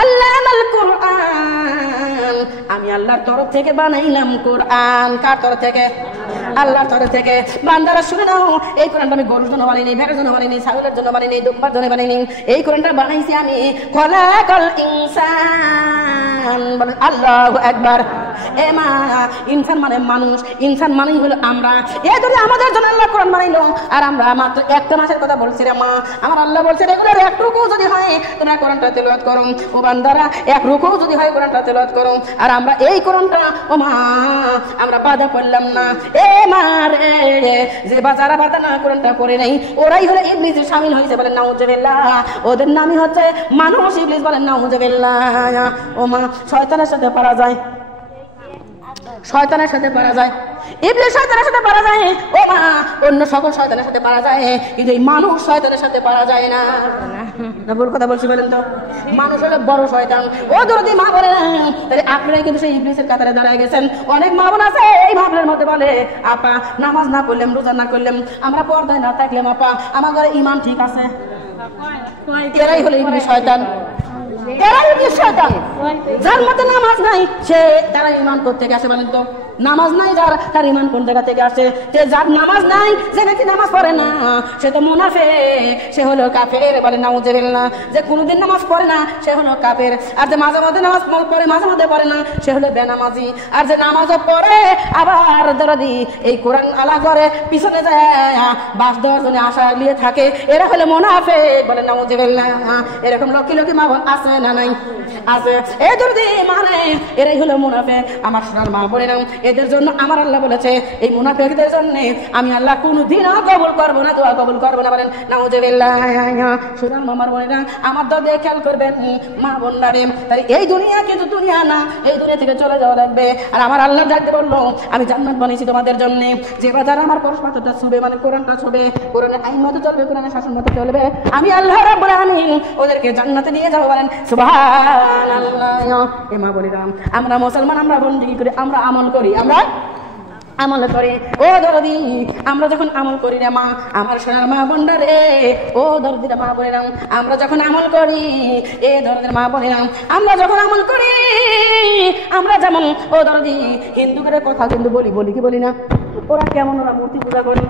আল্লাহ আল কোরআন, আমি আল্লাহর তরফ থেকে বানাইলাম কোরআন। কার তরফ থেকে? আল্লাহর তরফ থেকে। বান্দারা শুনে নাও, এই কোরআনটা আমি গরুর জন্য বানাইনি, ভেড়ার জন্য বানাইনি, ছাগলের জন্য বানাইনি, দুম্বার জন্য বানাইনি, এই কোরআনটা বানাইছি আমি খলাকাল ইনসান, বলেন আল্লাহু আকবার। এ মা ইনসান মানে মানুষ, ইনসান মানেই হলো আমরা। এ যদি আমাদের জন্য আল্লাহ কোরআন বানাইলো, আর আমরা মাত্র একটা মাসের কথা বলছি রে মা, আমার আল্লাহ বলছে রেগুলার 1 রুকু যদি হয় তোমরা কোরআনটা তেলাওয়াত করো, ও বান্দারা 1 রুকু যদি হয় কোরআনটা তেলাওয়াত করো। আর আমরা এই কোরআনটা ও মা আমরা বাধা করলাম না। এ মা রে, যে বাজারা বাধা না কোরআনটা পড়ে নাই, ওরাই হলো ইবলিসে শামিল হয়েছে, বলেন নাউজুবিল্লাহ। ওদের নামই হচ্ছে মানুষ, ইবলিস, বলেন নাউজুবিল্লাহ। ও মা শয়তানের সাথে পারা যায়, শয়তানের সাথে পারা যায়, ইবলিস শয়তানের সাথে পারা যায়। ও মা অন্য সকল শয়তানের সাথে পারা যায়, কিন্তু এই মানুষ শয়তানের সাথে পারা যায় না। না ভুল কথা বলছি বলেন তো? মানুষ হলো বড় শয়তান। ও দরদি মা বলে তাহলে আপনারাই কিন্তু সেই ইবলিসের কাতারে দাঁড়ায় গেছেন। অনেক মা বোন আছে এই ভাবলের মধ্যে বলে, আপা নামাজ না করলাম, রোজা না করলাম, আমরা পর্দায় না থাকলাম, আপা আমার ঘরে ঈমান ঠিক আছে। এরাই হলো ইবলিস শয়তান, এরাই ইবলিস শয়তান। যার মধ্যে নামাজ নাই সে তারা ঈমান করতে গেছে, বলেন তো? নামাজ নাই যার, তার ঈমান কোন জায়গা থেকে আসে? যে যার নামাজ নাই, যে ব্যক্তি নামাজ পড়ে না, সে তো মুনাফিক, সে হলো কাফের, বলে নাউজুবিল্লাহ। যে কোনোদিন নামাজ পড়ে না সে হলো কাফের, আর যে মাঝে মধ্যে নামাজ পড়ে মাঝে মধ্যে পড়ে না সে হলো বেনামাজি। আর যে নামাজও পড়ে আবার দরদি এই কোরআন আলা করে পিছনে যায় বাস দেওয়ার জন্য আশা নিয়ে থাকে, এরা হলো মুনাফিক, বলে নাউজুবিল্লাহ। এরকম লক্ষ লক্ষ মা বোন আছে না নাই? আছে। এই দরদি মানে এরাই হলো মুনাফিক। আমার সোনার মা বোনেরা, এদের জন্য আমার আল্লাহ বলেছে এই মুনাফিকদের জন্য আমি আল্লাহ কোনদিন কবুল করবো না, দোয়া কবুল করবো না, বলেন নাউজুবিল্লাহ। সোনার মামার বোনেরা, আমার দরদে খেয়াল করবেন মা বোনরা রে, তাই এই দুনিয়া কিন্তু দুনিয়া না, এই দুনিয়া থেকে চলে যাওয়া লাগবে। আর আমার আল্লাহ ডাকতে বললো আমি জান্নাত বানিয়েছি তোমাদের জন্য, যে বাজার আমার পরস্পরটা ছবে, মানে কোরআনটা ছবে, কোরআনের আইন মতো চলবে, কোরআনের শাসন মতো চলবে, আমি আল্লাহ রাব্বুল আলামিন ওদেরকে জান্নাতে নিয়ে যাবো, বলেন সুবহানাল্লাহ। এ মা বলিলাম আমরা মুসলমান, আমরা বন্দেগী করি, আমরা আমল করি, আমরা আমল করি। ও দরদি আমরা যখন আমল করি রে মা, আমার সোনার মা বোনরা রে, ও দরদিরা মা বলিলাম আমরা যখন আমল করি, এ দরদির মা বলিলাম আমরা যখন আমল করি, আমরা যেমন ও দরদি হিন্দুদের কথা কিন্তু বলি, বলি কি বলি না? ওরা কেমন, ওরা মূর্তি পূজা করে,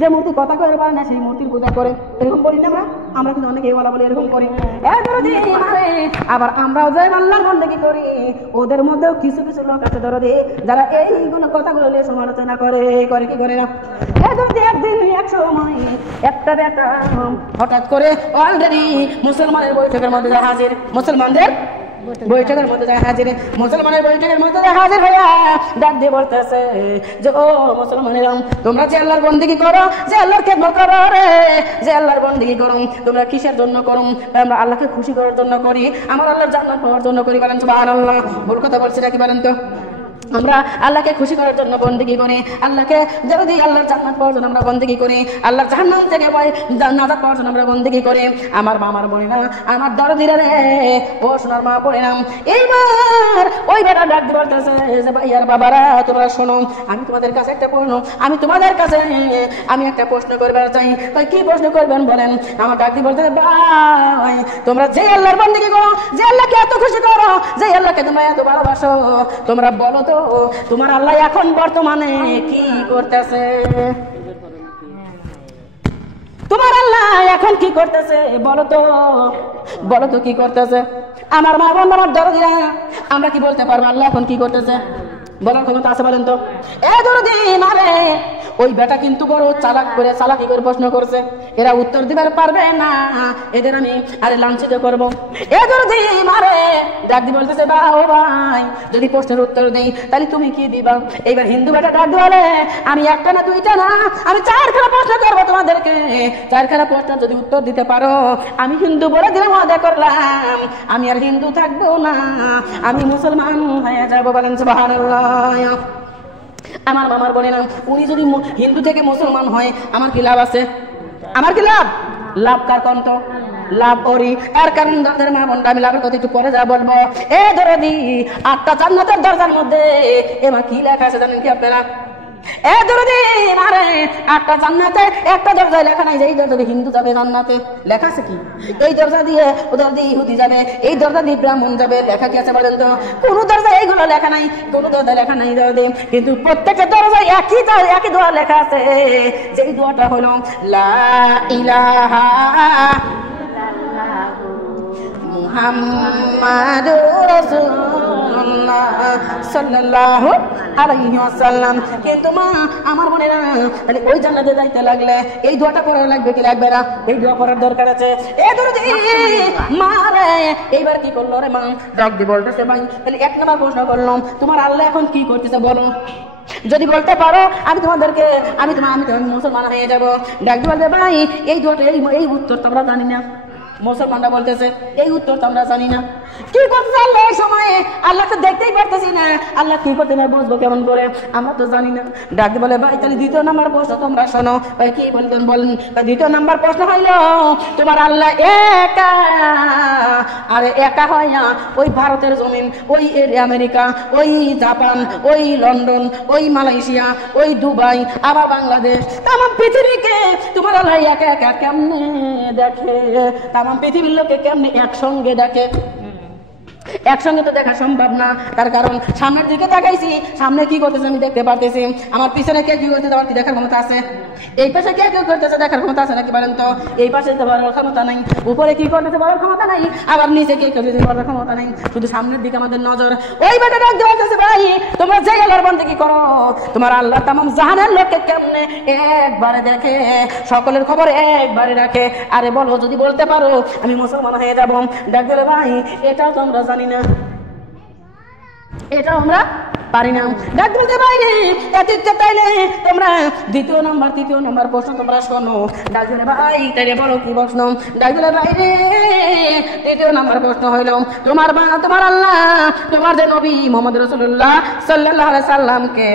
যে মূর্তি কথা করে পারে না সেই মূর্তির পূজা করে, এরকম বলি না আমরা কিন্তু অনেকে বলা বলি এরকম করি। আবার আমরাও যাই আল্লাহর বন্দেগী করি, ওদের মধ্যেও কিছু কিছু লোক আছে দরদি যারা এইগুলো কথাগুলো নিয়ে সমালোচনা করে কি করে না। একদিন এক সময় একটা বেটা হঠাৎ করে অলরেডি মুসলমানের বৈঠকের মধ্যে হাজির, মুসলমানের বৈঠকের মধ্যে হাজির, মুসলমানের বৈঠকের মধ্যে হাজির হইয়া ডাক দিয়ে বলতেছে যে ও মুসলমানেরা, তোমরা যে আল্লাহর বন্দেগী করো, যে আল্লাহর খেদমত করো রে, যে আল্লাহর বন্দেগী করো, তোমরা কিসের জন্য করো? আমরা আল্লাহকে খুশি করার জন্য করি, আমার আল্লাহর জান্নাত পাওয়ার জন্য করি। বলেন সুবহানাল্লাহ। ভুল কথা বলছি নাকি বলেন তো? আমরা আল্লাহকে খুশি করার জন্য বন্দেগী করি, আল্লাহকে যদি আল্লাহর জান্নাত পাওয়ার জন্য আমরা বন্দেগী করি, আল্লাহর জাহান্নাম থেকে নাজাত পাওয়ার জন্য আমরা বন্দেগী করি। আমার মামার বোনেরা, আমার দরদিরা রে, ও সোনার মা বোনেরা, এইবার ওই বেটা ডাক দিয়ে বলতেছে যে ভাইয়ার বাবারা তোমরা শোনো, আমি তোমাদের কাছে একটা প্রশ্ন, আমি তোমাদের কাছে আমি একটা প্রশ্ন করবার চাই। তাই কি প্রশ্ন করবেন বলেন? আমার ডাক দিয়ে বলতেছে ভাই, তোমরা যে আল্লাহর বন্দেগী করো, যে আল্লাহকে এত খুশি করো, যে আল্লাহকে তোমরা এত ভালোবাসো, তোমরা বলো তো তোমার আল্লাহ এখন বর্তমানে কি করতেছে? তোমার আল্লাহ এখন কি করতেছে বলো তো কি করতেছে? আমার মা বোন, আমার দরদিরা, আমরা কি বলতে পারবো আল্লাহ এখন কি করতেছে? বলার ক্ষমতা আছে বলেন তো? এ দরদি মারে, ওই বেটা কিন্তু বড় চালাকি করে প্রশ্ন করছে, এরা উত্তর দিবার পারবে না, এদের আমি আরে লাঞ্ছিত করবো। এ দরদি মারে ডাক দিয়ে বলতেছে ও ভাই, যদি প্রশ্নের উত্তর দেই তাহলে তুমি কি দিবা? এইবার হিন্দু বেটা ডাক দিয়ে আমি একটা না দুইটা না, আমি 4খানা প্রশ্ন করবো তোমাদেরকে, 4খানা প্রশ্ন যদি উত্তর দিতে পারো আমি হিন্দু বলে দিলাম, ওয়াদা করলাম আমি আর হিন্দু থাকবো না, আমি মুসলমান হয়ে যাবো। বলেন সুবহানাল্লাহ। আমার মামার বোনেরা, উনি যদি হিন্দু থেকে মুসলমান হয় আমার কি লাভ আছে? আমার কি লাভ? লাভ কার কোন তো? লাভ করি। এর কারণ দরজার মা বোনটা আমি লাভের কথা একটু পরে যা বলবো। এ দরদি 8টা জান্নাতের দরজার মধ্যে এবার কি লেখা আছে জানেন কি আপনারা? এ দরদি মারে 8টা জান্নাতে একটা দরজায় লেখা নাই যে এই দরজা দিয়ে হিন্দু যাবে জান্নাতে। লেখা আছে কি? এই দরজা দিয়ে ওদের দিয়ে ইহুদি যাবে, এই দরজা দিয়ে ব্রাহ্মণ যাবে। লেখা কি আছে বলেন তো? কোনো দরজায় এইগুলো লেখা নাই, কোনো দরজায় লেখা নাই দরদি, কিন্তু প্রত্যেকটা দরজায় একই দোয়া লেখা আছে, যেই দোয়াটা হলো লা ইলাহা মুহাম্মাদুর রাসূলুল্লাহ সাল্লাল্লাহু আলাইহি ওয়াসাল্লাম। কিন্তু মা আমার বোনেরা, তাহলে ওই জান্নাতে যাইতে লাগলে এই দোয়াটা পড়া লাগবে কি লাগবে না? এই দোয়া পড়ার দরকার আছে। এই দরদি মা রে, এইবার কি করলো রে মা? ডাক দি বলতেছে ভাই, তাহলে 1 নাম্বার প্রশ্ন করলাম, তোমার আল্লাহ এখন কি করতেছে বলো? যদি বলতে পারো আমি তোমাদেরকে আমি মুসলমান হয়ে যাবো। ডাক দি বলতে ভাই এই দোয়াটা এই উত্তর তো আমরা জানি না। মুসলমানরা বলতেছে এই উত্তর তো আমরা জানি না। কি করতেছে আল্লাহ এই সময়ে? আল্লাহকে দেখতেই পারতেছি না, আল্লাহ কি করতে না বুঝবো কেমন করে? আমরা তো জানি না। ডাক বলে ভাই তাহলে 2 নাম্বার প্রশ্ন তোমরা শোনো। ভাই কি বলতেন বলেন? 2 নাম্বার প্রশ্ন হইল তোমার আল্লাহ একা, আরে একা হয় না, ওই ভারতের জমিন, ওই আমেরিকা, ওই জাপান, ওই লন্ডন, ওই মালয়েশিয়া, ওই দুবাই, আবার বাংলাদেশ, তাম পৃথিবীকে তোমার আল্লাহ একা একা কেমনে দেখে? তাম পৃথিবীর লোকে কেমনে একসঙ্গে দেখে? একসঙ্গে তো দেখা সম্ভব না, তার কারণ সামনের দিকে দেখাইছি, সামনে কি করতেছে আমি দেখতে পারতেছি, আমার পিছনে কে কি করতেছে আমার কি দেখার ক্ষমতা আছে? এই পাশে কে কি করতেছে দেখার ক্ষমতা আছে নাকি বলেন তো? এই পাশে তো বলার ক্ষমতা নাই, উপরে কি করতেছে বলার ক্ষমতা নাই, আবার নিচে কি করতেছে বলার ক্ষমতা নাই, শুধু সামনের দিকে আমাদের নজর। ওই বেটা ডাক দিয়ে বলতেছে ভাই তোমরা যে আল্লাহর বন্দেগী করো, তোমার আল্লাহ তামাম জাহানের লোককে কেমনে একবারে দেখে, সকলের খবর একবারে রাখে। আরে বলো, যদি বলতে পারো আমি মুসলমান হয়ে যাবো। ডাক দিলে ভাই এটাও তো আমরা জানি না, এটাও আমরা পারি না। ডাক বলতে বাইরে তাইলে তোমরা 2 নাম্বার 3 নাম্বার প্রশ্ন তোমরা শোনো। ডাক দিলে ভাই তাইলে বলো কি প্রশ্ন? ডাক দিলে বাইরে 3 নাম্বার প্রশ্ন হইল তোমার আল্লাহ তোমার যে নবী মুহাম্মদ রাসূলুল্লাহ সাল্লাল্লাহু আলাইহি সাল্লামকে